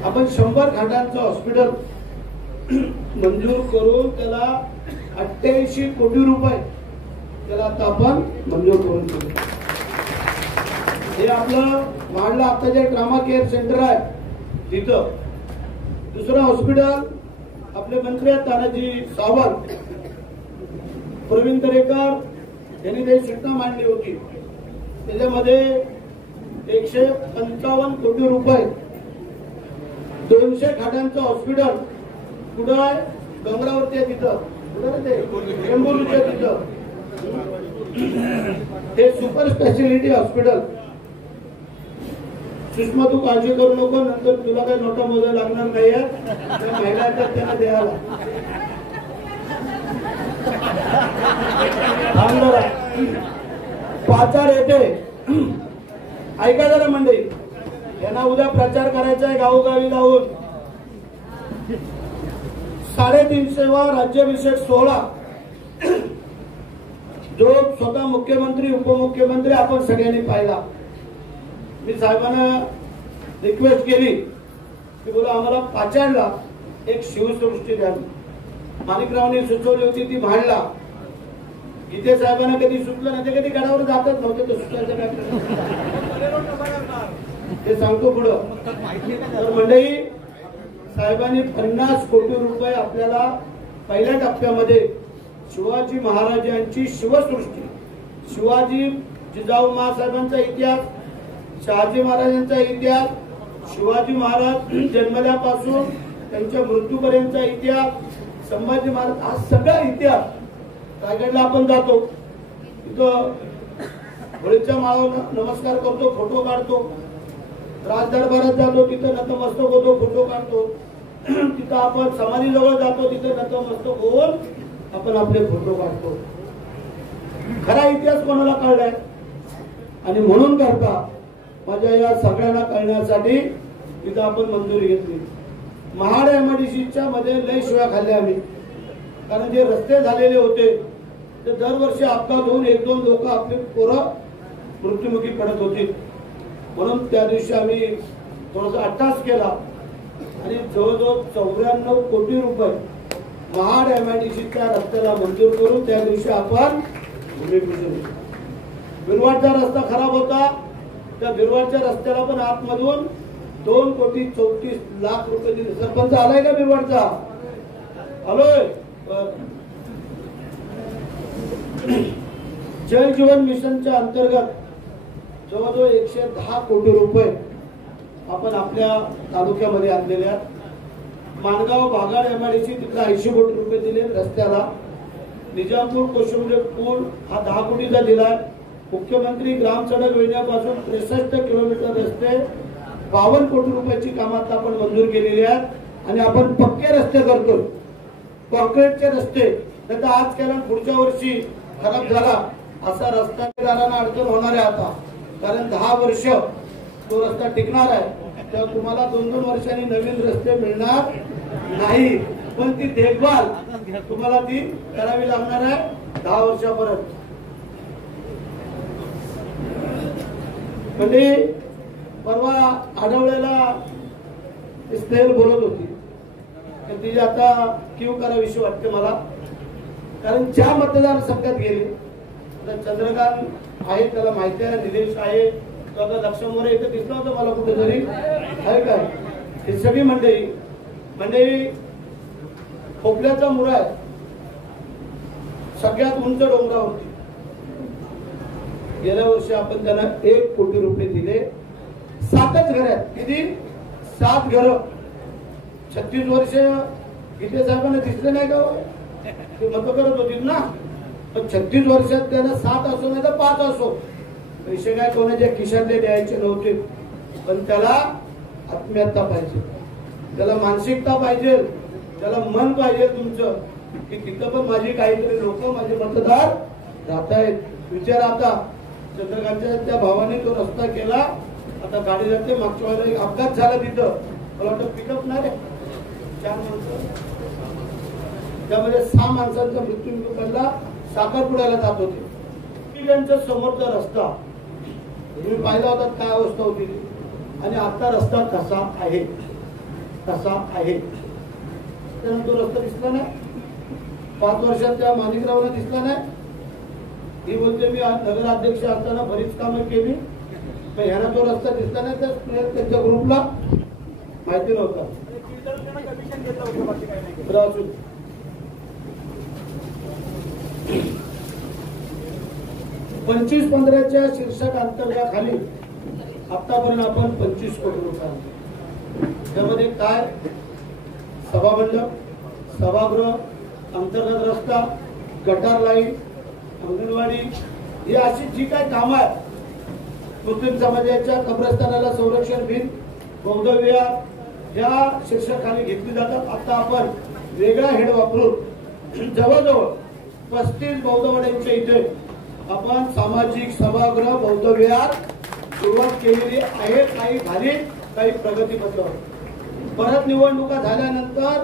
आपण 100 खाटांचं हॉस्पिटल मंजूर करून त्याला 88 कोटी रुपये त्याला आता आपण मंजूर करून दिले. हे आपलं वाढलं आता जे ट्रॉमा केअर सेंटर आहे तिथं. दुसरं हॉस्पिटल आपले मंत्री आहेत तानाजी सावंत, प्रवीण दरेकर यांनी ते सूचना मांडली होती. त्याच्यामध्ये 155 कोटी रुपये 200 खाटांचं हॉस्पिटल कुठं आहे? डोंगरावरती आहे तिथं. कुठं ते टेंबोलीच्या तिथं. हे सुपर स्पेशालिटी हॉस्पिटल. सुषमा तू काळजी करू नको, नंतर तुला काही नोटा मोजायला लागणार नाही आहे. महिला त्यांना द्यायला पाचार येते. ऐका जरा मंडळी, यांना उद्या प्रचार करायचा आहे गावोगावी जाऊन. 350वा राज्याभिषेक सोहळा जो स्वतः मुख्यमंत्री उपमुख्यमंत्री आपण सगळ्यांनी पाहिला. मी साहेबांना रिक्वेस्ट केली की बोला आम्हाला पाचाडला एक शिवसृष्टी द्यावी. माणिकरावांनी सुचवली होती ती म्हाडला. गीते साहेबांना कधी सुचलं नाही, ते कधी गडावर जातच नव्हते, तर सुचायचं ते सांगतो पुढं. तर मंडळी साहेबांनी 50 कोटी रुपये आपल्याला पहिल्या टप्प्यामध्ये शिवाजी महाराजांची शिवसृष्टी, शिवाजी जिजाऊ महासाहेबांचा इतिहास, शहाजी महाराजांचा इतिहास, शिवाजी महाराज जन्मल्यापासून त्यांच्या मृत्यूपर्यंतचा इतिहास, संभाजी महाराज, हा सगळा इतिहास रायगडला आपण जातो, तिथं होळीच्या माळावर नमस्कार करतो, फोटो काढतो, राजदरबारात जातो, तिथं नतमस्तक होतो, फोटो काढतो, तिथं आपण समाधीजवळ जातो, तिथं नतमस्तक होऊन आपण आपले फोटो काढतो. खरा इतिहास कोणाला कळलाय आणि म्हणून करता माझ्या या सगळ्यांना कळण्यासाठी तिथं आपण मंजुरी घेतली. महाड एमआयडीसीच्या मध्ये लय शिव्या खाल्ल्या आम्ही, कारण जे रस्ते झालेले होते ते दरवर्षी अपघात होऊन 1-2 लोक आपली पोरं मृत्युमुखी पडत होती. म्हणून त्या दिवशी आम्ही थोडासा अट्टास केला आणि जवळजवळ 94 कोटी रुपये महाड एमआयडीसीच्या रस्त्याला मंजूर करून त्या दिवशी आपण भूमिपूजन. बिरवाडचा रस्ता खराब होता, त्या बिरवाडच्या रस्त्याला पण आतमधून 2,34,00,000 रुपये दिले. सरपंच आलाय का बिरवाडचा? आलोय. जल जीवन मिशनच्या अंतर्गत जवळजवळ 110 कोटी रुपये आपण आपल्या तालुक्यामध्ये आणलेले आहेत. माणगाव भागाड एमआयडीसी तिकडे 80 कोटी रुपये दिले रस्त्याला. निजामपूर कोशुंबे पूल हा 10 कोटीचा दिलाय. मुख्यमंत्री ग्राम सडक योजनेपासून 63 किलोमीटर रस्ते 52 कोटी रुपयाची कामात आपण मंजूर केलेली आहेत आणि आपण पक्के रस्ते करतोय, कॉन्क्रीटचे रस्ते. नाही तर आज केला पुढच्या वर्षी खराब झाला असा रस्तादारांना अडचण होणार आहे आता, कारण 10 वर्ष तो रस्ता टिकणार आहे. तर तुम्हाला 2-2 वर्षांनी नवीन रस्ते मिळणार नाही, पण ती देखभाल तुम्हाला ती करावी लागणार आहे 10 वर्षापर्यंत. म्हणजे परवा आढळलेला स्नेहल बोलत होती, तिची आता क्यू कराविषयी वाटते मला, कारण ज्या मतदारसंघात गेले चंद्रकांत आहे, त्याला माहिती आहे, निलेश आहे, लक्ष मोरे इथे दिसलं होतं मला कुठेतरी, आहे काय, ही सगळी मंडळी खोपल्याचा मुळा आहे, सगळ्यात उंच डोंगरावरती. गेल्या वर्षी आपण त्यांना 1 कोटी रुपये दिले. 7च घर आहेत. किती? 7 घर. 36 वर्ष गीते साहेबांना दिसले नाही का? ते मत करत होती ना, पण 36 वर्षात त्यांना 7 असो नाही तर 5 असो, पैसे काय कोणाच्या खिशातले द्यायचे नव्हते. पण त्याला आत्मीयता पाहिजे, त्याला मानसिकता पाहिजे, त्याला मन पाहिजे तुमचं की तिथं पण माझी काहीतरी लोक माझे मतदार राहत आहेत. विचार आता चंद्रकांतच्या त्या भावाने तो रस्ता केला, आता गाडी जाते. मागच्या वेळेला एक अपघात झाला तिथं, मला वाटतं पिकअप नाही, 4 माणसं, त्यामध्ये 6 माणसांचा मृत्यू पडला. साखरपुड्याला जात होते. त्यांच्या समोरचा रस्ता तुम्ही पाहिला होता काय अवस्था होती, आणि आता रस्ता कसा आहे, तो रस्ता दिसला नाही. 5 वर्षात त्या माणिकरावला दिसला नाही. ही बोलते मी नगराध्यक्ष असताना बरीच कामं केली, पण ह्याला तो रस्ता दिसला नाही. तर त्यांच्या ग्रुपला माहिती नव्हता. 25-15च्या शीर्षक अंतर्गताखाली आतापर्यंत आपण 25 कोटी रुपये आणले. त्यामध्ये काय? सभामंडप, सभागृह, अंतर्गत रस्ता, गटार लाईन, अंगणवाडी, ही अशी जी काय कामं आहेत, मुस्लिम समाजाच्या कब्रस्तानाला संरक्षण भिंत, बौद्ध विहार या शीर्षकाखाली घेतली जातात. आता आपण वेगळा हेड वापरून जवळजवळ 35 बौद्धवाड्यांच्या इथे आपण सामाजिक सभागृह, बौद्ध विहार सुरुवात केलेली आहे. काही झाली, काही प्रगतीपथावर. परत निवडणुका झाल्यानंतर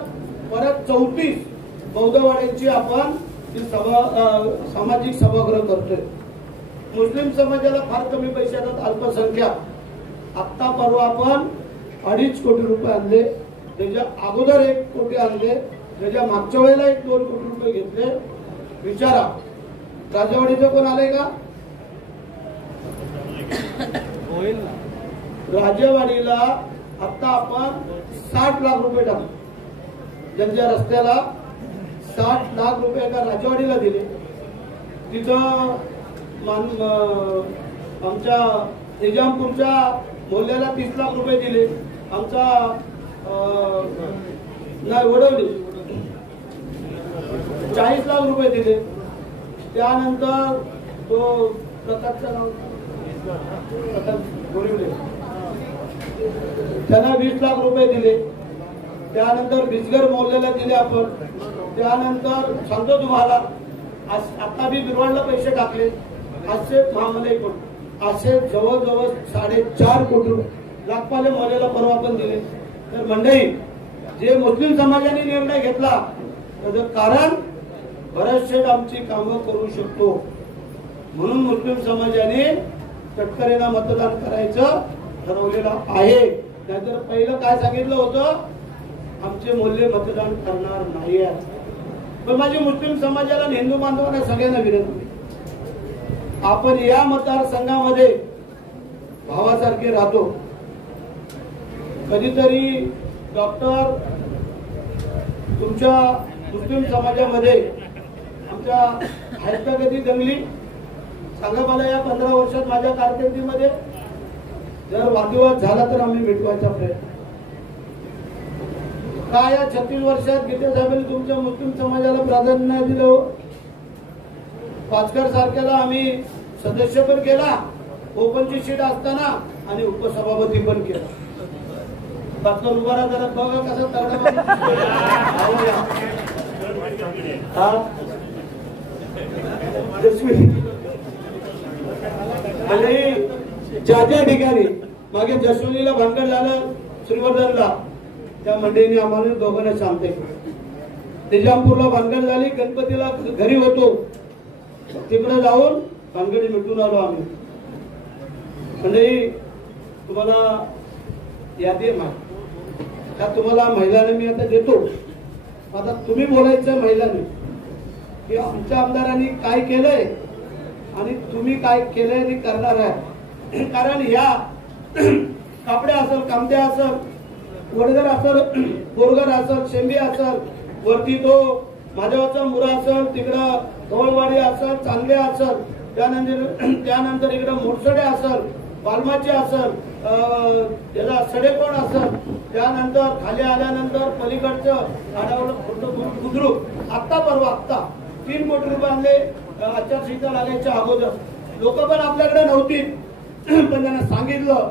परत 34 बौद्धवाड्यांची आपण सामाजिक सभागृह करतोय. मुस्लिम समाजाला फार कमी पैसे येतात, अल्पसंख्याक. आत्ता परवा आपण 2.5 कोटी रुपये आणले, त्याच्या अगोदर 1 कोटी आणले, त्याच्या मागच्या वेळेला 1-2 कोटी रुपये घेतले. विचारा, राजेवाडीचं कोण आलंय का? राजेवाडीला आता आपण 60 लाख रुपये टाकू. ज्यांच्या रस्त्याला 60 लाख रुपये एका राजवाडीला दिले. तिथं आमच्या निजामपूरच्या मोहल्ल्याला 30 लाख रुपये दिले. आमचा नाही वडवली 40 लाख रुपये दिले. त्यानंतर तो प्रतापचं नाव गोरिवडे त्यांना 20 लाख रुपये दिले. त्यानंतर बिजगर मोहल्ल्याला दिले आपण. त्यानंतर सांगतो तुम्हाला आता बी बिरवाडला पैसे टाकले. असे महामले पण असे जवळजवळ 4.5 कोटी लागपाले मोहल्ल्याला परवा पण दिले. तर मंडळी जे मुस्लिम समाजाने निर्णय घेतला त्याचं कारण भरत शेठ आमची कामं करू शकतो म्हणून मुस्लिम समाजाने तटकरेंना मतदान करायचं ठरवलेलं आहे. नाहीतर पहिलं काय सांगितलं होतं, आमचे मोहल्ले मतदान करणार नाही. पण माझी मुस्लिम समाजाला हिंदू बांधवांना सगळ्यांना विनंती, आपण या मतदारसंघामध्ये भावासारखे राहतो. कधीतरी डॉक्टर तुमच्या मुस्लिम समाजामध्ये आमच्या आहेत का कधी दंगली सांगा मला. या 15 वर्षात माझ्या कारकिर्दीमध्ये जर वादविवाद झाला तर आम्ही मिटवायचा प्रयत्न. काय या 36 वर्षात गीते साहेबांनी तुमच्या मुस्लिम समाजाला प्राधान्य नाही दिलं. पाचकर सारख्याला आम्ही सदस्य पण केला, ओपनची सीट असताना, आणि उपसभापती पण केला. पाचकर उभारा जरा बघा कसं ज्या ज्या ठिकाणी मागे जसवलीला भांडण झालं, श्रीवर्धनला, त्या मंडळीने आम्हाला दोघांना शांत केलं. निजामपूरला भानगड झाली, गणपतीला घरी होतो, तिकडे जाऊन भानगडी मिटून आलो आम्ही. मंडळी तुम्हाला यादी का तुम्हाला महिलांना मी आता देतो. आता तुम्ही बोलायचं महिलांनी की आमच्या आमदारांनी काय केलंय आणि तुम्ही काय केलंय आणि करणार आहे. कारण या कापड्या असेल, कामद्या असेल, वडगर असेल, बोरगर असेल, शेंबी असेल, वरती तो माझ्यावरचा मुरा असेल, तिकडं गवळवाडी असेल, चांगले असेल, त्यानंतर इकडं मोडसडे असेल, बालमाची असेल, त्याला सडेकोण असेल, त्यानंतर खाली आल्यानंतर पलीकडचं आडावलं बुद्रुक. आत्ता परवा आत्ता 3 कोटी रुपये आणले आचारसंहिता लागायच्या अगोदर. लोक पण आपल्याकडे नव्हती, पण त्यांना सांगितलं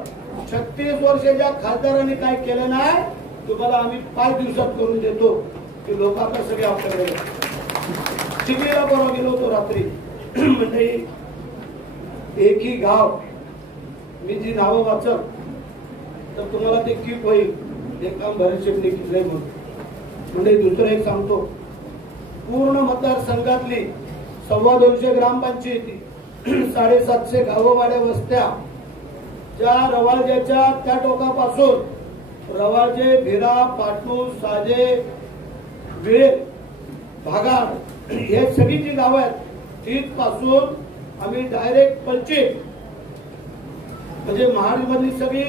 36 वर्षाच्या खासदारांनी काय केलं नाही, तुम्हाला आम्ही 5 दिवसात करून देतो. की लोक आता सगळे आपल्याकडे. चिखलीला परवा गेलो होतो रात्री. म्हणजे एकही गाव मी जी नावं वाचत तर तुम्हाला ते कीप होईल. एक काम भरत शेट्टी केलंय म्हणून. म्हणजे दुसरं एक सांगतो, पूर्ण मतदारसंघातली 225 ग्रामपंचायती, 750 गाववाड्या वस्त्या, ज्या रवाळज्याच्या त्या टोकापासून रवाळजे, भिरा, पाटणूर, साजे, वेळ, भागाड हे सगळी जी गाव आहेत तिथपासून आम्ही डायरेक्ट पलचिल, म्हणजे महाडमधली सगळी,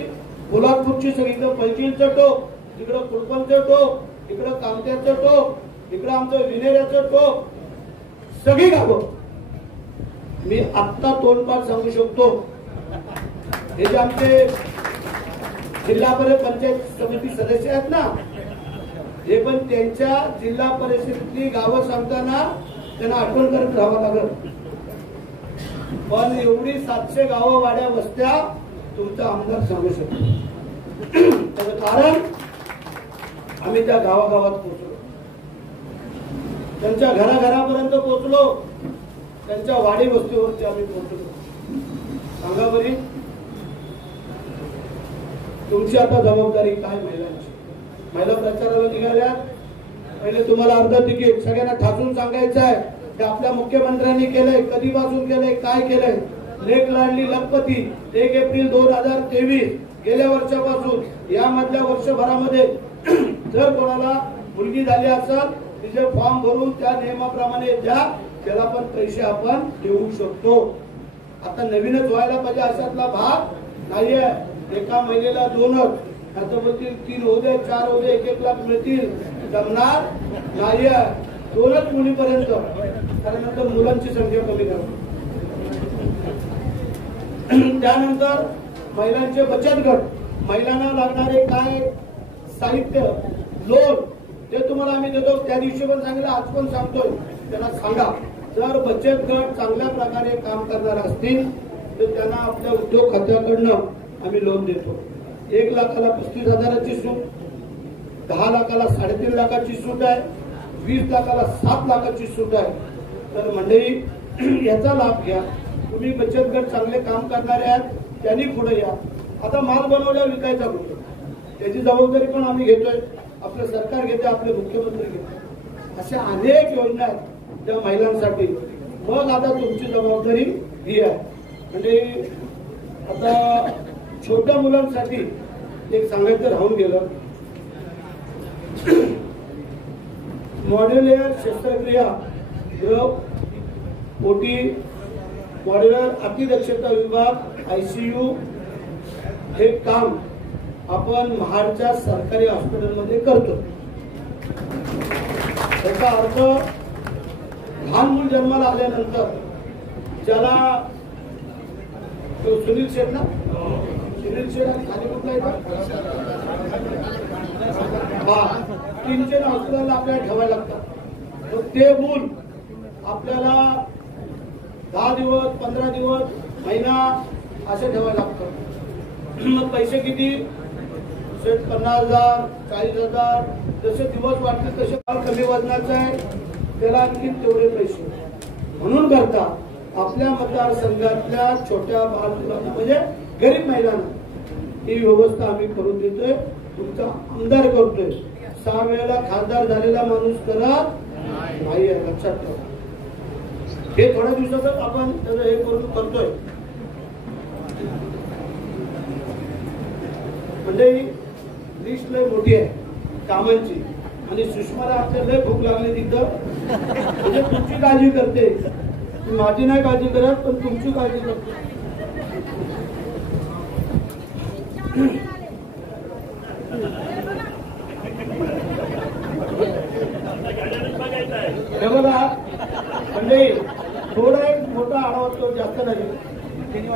पोलादपूरची सगळी, इकडं पलचिलचं टोक, तिकडं कुडपलचं टोक, इकडं कामत्याचं टोक, इकडं आमचं विनेऱ्याचं टोक, सगळी गावं मी आत्ता तोंडपाठ सांगू शकतो. हे जे आमचे जिल्हा पंचायत समिती सदस्य आहेत ना, हे पण त्यांच्या जिल्हा परिषदेतली गावं सांगताना त्यांना आठवण करत राहावं लागत. पण एवढी 700 गावं, वाड्या, वस्त्या तुमचा आमदार सांगू शकतो. त्याचं कारण आम्ही त्या गावागावात पोहोचलो, त्यांच्या घराघरापर्यंत पोहोचलो, त्यांच्या वाडी वस्तीवरती आम्ही पोहोचलो. सांगा बरी तुमची आता जबाबदारी काय महिलांची. महिला प्रचाराला निघाल्या, पहिले तुम्हाला अर्ध तिकीट सगळ्यांना ठासून सांगायचं आहे की आपल्या मुख्यमंत्र्यांनी केलंय, कधीपासून केलंय, काय केलंय. लेक लाडली लखपती 1 एप्रिल 2023 गेल्या वर्षापासून यामधल्या वर्षभरामध्ये जर कोणाला मुलगी झाली असेल तिचे फॉर्म भरून त्या नियमाप्रमाणे द्या, त्याला पण पैसे आपण देऊ शकतो. आता नवीनच व्हायला पाहिजे अशातला भाग नाहीये. एका महिलेला 2च, आता बोलतील 3 होऊ दे, 4 होऊ दे, 1-1 लाख मिळतील, जमणार नाहीये. 2च मुलीपर्यंत, कारण नंतर मुलांची संख्या कमी करतो. त्यानंतर महिलांचे बचत गट, महिलांना लागणारे काय साहित्य, लोन ते तुम्हाला आम्ही देतो. त्या दिवशी पण सांगितलं, आज पण सांगतोय, त्यांना सांगा जर बचत गट चांगल्या प्रकारे काम करणार असतील तर त्यांना आपल्या उद्योग खात्याकडनं आम्ही लोन देतो. 1 लाखाला 35,000ची सूट, 10 लाखाला 3.5 लाखाची सूट आहे, 20 लाखाला 7 लाखाची सूट आहे. तर मंडळी याचा लाभ घ्या. तुम्ही बचत गट चांगले काम करणारे आहात, त्यांनी पुढे या. आता माल बनवल्यावर विकायचा कुठे, त्याची जबाबदारी पण आम्ही घेतोय, आपलं सरकार घेते, आपले मुख्यमंत्री घेते. अशा अनेक योजना आहेत त्या महिलांसाठी. मग आता तुमची जबाबदारी ही आहे. म्हणजे आता छोट्या मुलांसाठी एक सांगायचं राहून गेलं, मॉड्युलर शस्त्रक्रिया गृह, ओटी, मॉड्युलर अतिदक्षता विभाग, ICU हे काम आपण महाडच्या सरकारी हॉस्पिटलमध्ये करतो. त्याचा अर्थ लहान मूल जन्माला आल्यानंतर ज्याला सुनील शेठ ना, सुनील शेठ खाली कुठला येतो, 300 हॉस्पिटलला आपल्याला ठेवायला लागतात. ते मूल आपल्याला 10 दिवस, 15 दिवस, महिना असे ठेवायला लागतं. मग पैसे किती, 50,000, 40,000, जसे दिवस वाटले तसे कमी वजनाचा आहे त्याला आणखी तेवढे पैसे. म्हणून करता आपल्या मतदारसंघातल्या छोट्या बालमुलांना म्हणजे गरीब महिलांना ही व्यवस्था आम्ही करून देतोय. तुमचा आमदार करतोय. 6 वेळेला खासदार झालेला माणूस करत नाही, लक्षात ठेवा. हे थोड्या दिवसातच आपण त्याचं हे करून करतोय. म्हणजे लिस्ट लय मोठी आहे कामांची, आणि सुषमाला आपल्याला लय भूक लागली तिथं, म्हणजे तुमची काळजी करते. माझी नाही काळजी करत, पण तुमची काळजी करते. हे बघा म्हणजे थोडा एक मोठा आढावा, तो जास्त नाही.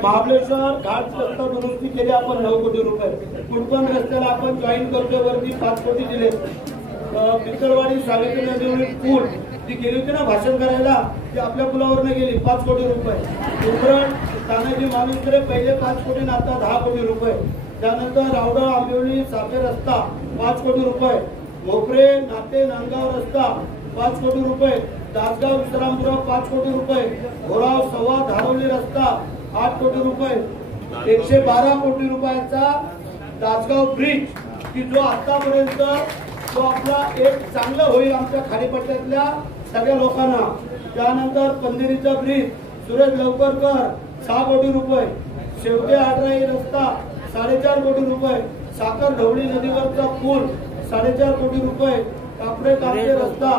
महाबळेश्वर घाट रस्ता दुरुस्ती केली आपण 9 कोटी रुपये. कुडपण रस्त्याला आपण जॉईन करतोय, वरती 5 कोटी दिले. पितळवाडी सावित्री नदीवरील पूल ती गेली होती ना भाषण करायला, ती आपल्या पुलावरनं गेली 5 कोटी रुपये. उमरण तानाजी मालुसरे पहिले 5 कोटी आणि आता 10 कोटी रुपये. त्यानंतर रावडा आंबिवली साखर रस्ता 5 कोटी रुपये. मोपरे नाते नांदगाव रस्ता 5 कोटी रुपये. दासगाव विश्रामपुरा 5 कोटी रुपये. घोराव सव्वा धारवली रस्ता 8 कोटी रुपये. 112 कोटी रुपयाचा दासगाव ब्रिज की जो आतापर्यंत तो आपला एक चांगलं होईल आमच्या खाडीपट्ट्यातल्या सगळ्या लोकांना. त्यानंतर पंधेरीचा ब्रिज सुरेश लवकरकर 6 कोटी रुपये. शेवटे आडराई रस्ता 4.5 कोटी रुपये. साखर ढवळी नदीवरचा पूल 4.5 कोटी रुपये. कापडे कापडे रस्ता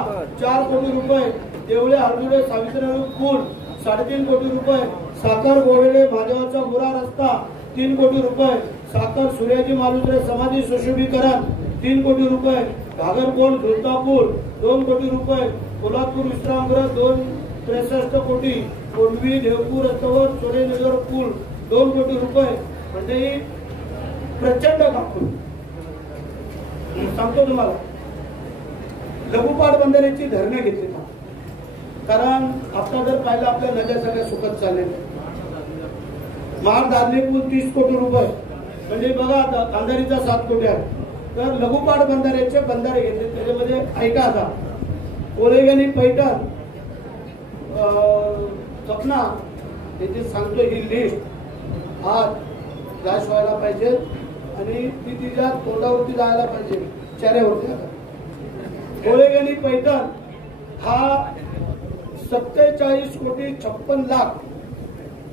4 कोटी रुपये. देवळे हरजुडे सावित्रीनगर पूल 3.5 कोटी रुपये. साखर गोवेले महादेवाचा मुरा रस्ता 3 कोटी रुपये. साखर सूर्याजी मालुसरे समाधी सुशोभीकरण 3 कोटी रुपये. घागरकोल झुलता पूल 2 कोटी रुपये. कोल्हापूर विश्रामगृह 263 कोटी. कोंडवी देवपूर रस्त्यावर चोरेनगर पूल 2 कोटी रुपये. म्हणजे प्रचंड कापून सांगतो तुम्हाला. लघुपाट बंदराची धरणे घेतली का, कारण आता जर पाहिलं आपल्या नद्या सगळ्या सुकत चालल्या. महाड दादले पूल 30 कोटी रुपये. म्हणजे बघा आता कांधारीचा 7 कोटी आहे. तर लघुपाट बंधाऱ्याचे बंधारे घेतले. त्याच्यामध्ये ऐका आता, कोरेगणी पैठण सपना त्याची सांगतो ही लिस्ट आज फ्लॅश व्हायला पाहिजे आणि ती तिच्या तोंडावरती जायला पाहिजे, चेहऱ्यावरती. कोरेगणी पैठण हा 47 कोटी 56 लाख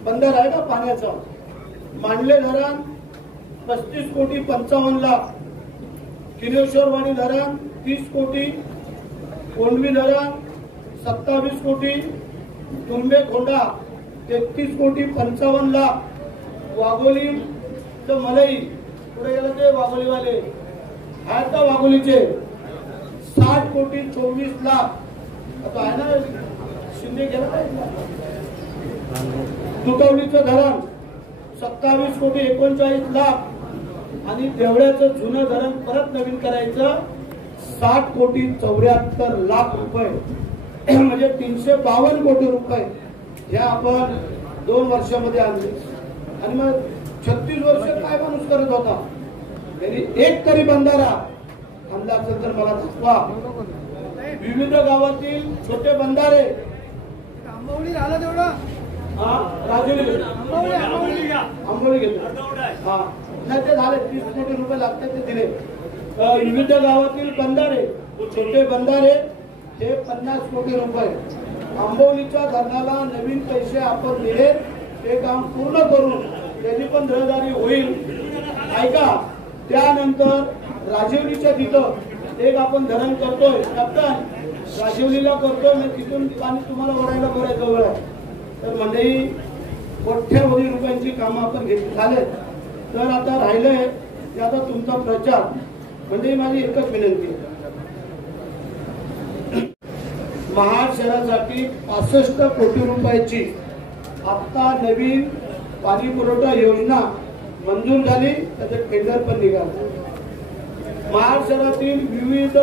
बंदर आहे ना पाण्याचा. मांडले धरण 35 कोटी 55 लाख. किनेश्वरवाडी धरण 30 कोटी. कोंडवी धरण 27 कोटी. तुंबे खोंडा 33 कोटी 55 लाख. वाघोली तर मलई पुढे गेलं ते वाघोलीवाले आहेत का वाघोलीचे 60 कोटी 24 लाख. आता आहे ना शिंदे गेला पाहिजे. दुतवलीचं धरण 27,39,00,000 आणि देवळ्याचं जुनं धरण परत नवीन करायचं 60,74,00,000 रुपये म्हणजे 352 कोटी रुपये हे आपण 2 वर्षामध्ये आणले. आणि मग 36 वर्ष काय माणूस करत होता. त्यांनी एक तरी बंधारा आणला असेल तर मला दाखवा. विविध गावातील छोटे बंधारे आंबोली झाला तेवढा आंबोली गेले हा नाही ते झाले 30 कोटी रुपये लागतात ते दिले. विविध गावातील बंधारे छोटे बंधारे हे 50 कोटी रुपये. आंबोलीच्या धरणाला नवीन पैसे आपण दिले ते काम पूर्ण करून त्याची पण रहदारी होईल. ऐका त्यानंतर राजिवलीच्या तिथं एक आपण धरण करतोय कप्तान राजिवलीला करतोय मी तिथून पाणी तुम्हाला भरायला बरं जवळ आहे. तर मंडळी कोट्यवधी रुपयांची कामं आपण घेतली झाले. तर आता राहिलंय ते आता तुमचा प्रचार. म्हणजे माझी एकच विनंती आहे महाड शहरासाठी 65 कोटी रुपयाची आता नवीन पाणी पुरवठा योजना मंजूर झाली. त्याचे टेंडर पण निघाले. महाड शहरातील विविध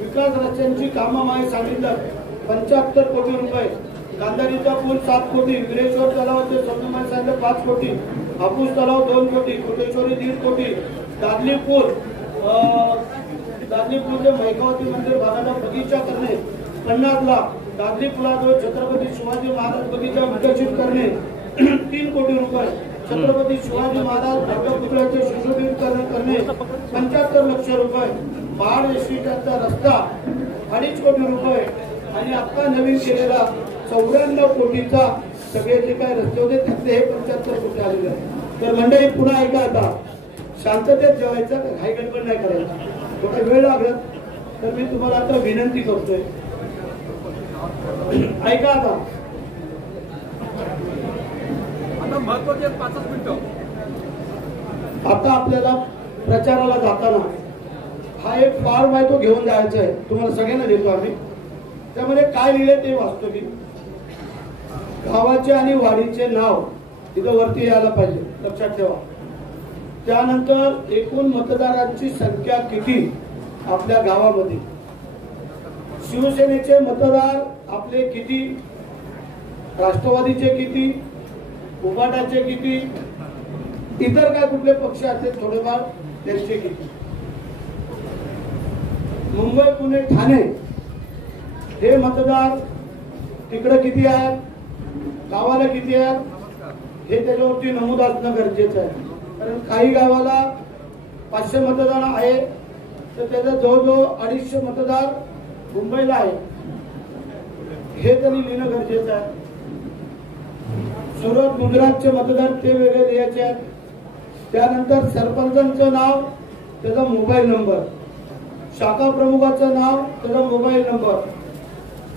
विकास रस्त्यांची कामं मागे सांगितलं 75 कोटी रुपये. गांधारीचा पूल 7 कोटी, विरेश्वर तलावाचे स्वप्नमय सांगितलं 5 कोटी, हापूस तलाव 2 कोटी, कोटेश्वरी 1.5 कोटी, दादली पूलचे मैकावती मंदिर भागाला बगीचा करणे 50 लाख, दादली पुलाजवळ छत्रपती शिवाजी महाराज बगीचा विकसित करणे 3 कोटी रुपये, छत्रपती शिवाजी महाराज पुतळ्याचे सुशोभीकरण करणे 75 लाख रुपये, महाड एसटीचा रस्ता 2.5 कोटी रुपये आणि आता नवीन केलेला 94 कोटीचा सगळे जे काय रस्ते होते त्यातले हे 75 कोटी आलेले आहेत. तर मंडळी पुन्हा ऐका आता शांततेत जेवायचं घाई गडबड नाही करायचं. थोडा वेळ लागला तर मी तुम्हाला आता विनंती करतोय ऐका आता महत्वाचे 5 मिनिटं. आता आपल्याला प्रचाराला जाताना हा एक फॉर्म आहे तो घेऊन जायचा आहे. तुम्हाला सगळ्यांना देतो आम्ही. त्यामध्ये काय लिहिले ते वाचतो मी. गावाचे आणि वाडीचे नाव तिथं वरती यायला पाहिजे लक्षात ठेवा. त्यानंतर एकूण मतदारांची संख्या किती आपल्या गावामध्ये, शिवसेनेचे मतदार आपले किती, राष्ट्रवादीचे किती, उबाटाचे किती, इतर काय कुठले पक्ष असतील थोडेफार त्यांचे किती, मुंबई पुणे ठाणे हे मतदार तिकडे किती आहेत, गावाला किती आहेत हे त्याच्यावरती नमूद असणं गरजेचं आहे. कारण काही गावाला 500 मतदार आहे तर त्याचा जवळजवळ 250 मतदार मुंबईला आहे हे त्यांनी लिहिणं गरजेचं आहे. सुरत गुजरातचे मतदार ते वेगळे द्यायचे आहेत. त्यानंतर सरपंचांचं नाव त्याचा मोबाईल नंबर, शाखा प्रमुखाचं नाव त्याचा मोबाईल नंबर,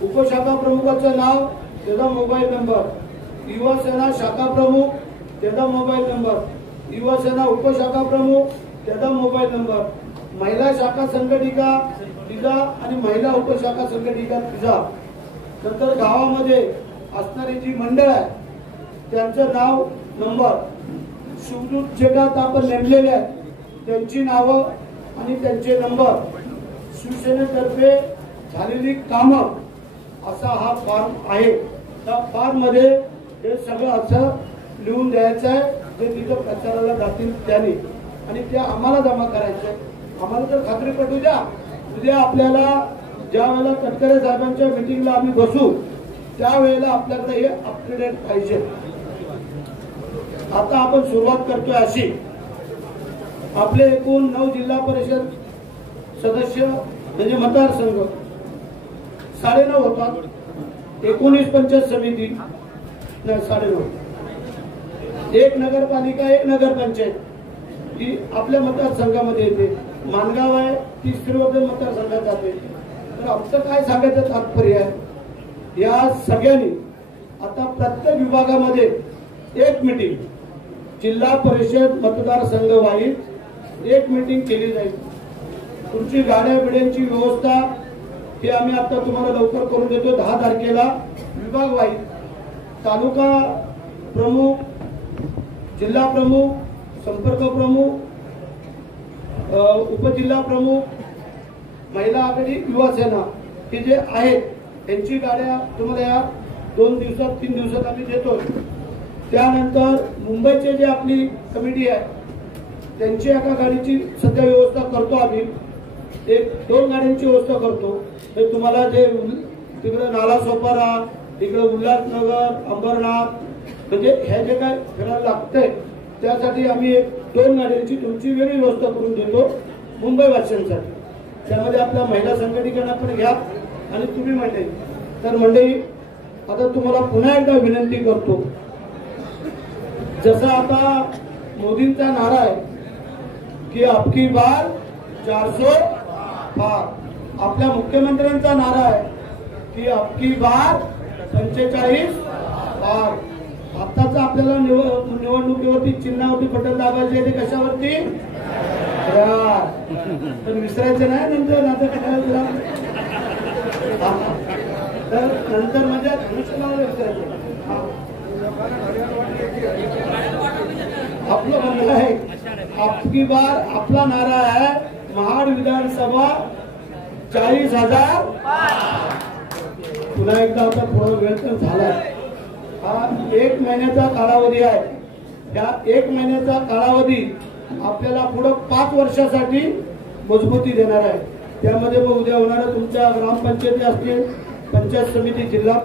उपशाखा प्रमुखाचं नाव त्याचा मोबाईल नंबर, युवा सेना शाखा प्रमुख त्याचा मोबाईल नंबर, युवा सेना उपशाखा प्रमुख त्याचा मोबाईल नंबर, महिला शाखा संघटिका तिचा आणि महिला उपशाखा संघटिका तिचा. नंतर गावामध्ये असणारी जी मंडळ आहे त्यांचं नाव नंबर, शिवदूत जे का आपण नेमलेले आहेत त्यांची नावं आणि त्यांचे नंबर, शिवसेनेतर्फे झालेली कामं असा हा फॉर्म आहे. त्या फॉर्म मध्ये हे सगळं असं लिहून द्यायचं आहे जे तिथं प्रचाराला जातील त्यांनी आणि ते आम्हाला जमा करायचं. आम्हाला तर खात्री पटू द्या उद्या आपल्याला ज्या वेळेला तटकरे साहेबांच्या मिटिंगला आम्ही बसू त्यावेळेला आपल्याकडे हे अप टू डेट पाहिजे. आता आपण सुरुवात करतोय अशी, आपले एकूण 9 जिल्हा परिषद सदस्य म्हणजे मतदारसंघ 9.5 होतात. 19 पंचायत समिती नाही 9.5, एक नगरपालिका एक नगरपंचायत ही आपल्या मतदारसंघामध्ये येते. मानगाव आहे ती श्रीवर्धन मतदारसंघात जाते. तर आमचं काय सांगायचं तात्पर्य आहे, या सगळ्यांनी आता प्रत्येक विभागामध्ये एक मीटिंग, जिल्हा परिषद मतदारसंघ वाईज एक मीटिंग केली जाईल. तुमची गाड्या बिड्यांची व्यवस्था हे आम्ही आता तुम्हाला लवकर करून देतो. 10 तारखेला विभाग वाईज तालुका प्रमुख, जिल्हा प्रमुख, संपर्क प्रमुख, उपजिल्हा प्रमुख, महिला आघाडी, युवा सेना हे जे आहेत यांची गाड्या तुम्हाला या 2 दिवसात 3 दिवसात आम्ही देतो. त्यानंतर मुंबईचे जे आपली कमिटी आहे त्यांची एका गाडीची सध्या व्यवस्था करतो आम्ही. 1-2 गाड्यांची व्यवस्था करतो. तर तुम्हाला जे तिकडे नालासोपारा, तिकडे उल्हासनगर, अंबरनाथ म्हणजे हे जे काय फिरायला लागतंय त्यासाठी आम्ही 1-2 गाड्यांची तुमची वेगळी व्यवस्था करून देतो मुंबईवासियांसाठी. त्यामध्ये आपल्या महिला संघटनांना पण घ्या आणि तुम्ही मंडळी. तर मंडळी आता तुम्हाला पुन्हा एकदा विनंती करतो, जसा आता मोदींचा नारा आहे की अबकी बार 400 पार, आपल्या मुख्यमंत्र्यांचा नारा आहे की अबकी बार 45 पार. आताच आपल्याला निवडणुकीवरती चिन्हावरती बटन दाबायचे ते कशावरती तर विसरायचं नाही. नंतर तर नंतर म्हणजे विसरायचं. आपलं म्हणणं आहे अबकी बार आपला नारा आहे महाड विधानसभा 40,000. पुन्हा एकदा आता थोडा वेळ तर झालाय. हा 1 महिन्याचा कालावधी आहे. त्या 1 महिन्याचा कालावधी आपल्याला पुढे 5 वर्षासाठी मजबूती देणार आहे. त्यामध्ये मग उद्या होणाऱ्या तुमच्या ग्रामपंचायती असतील, पंचायत समिती, जिल्हा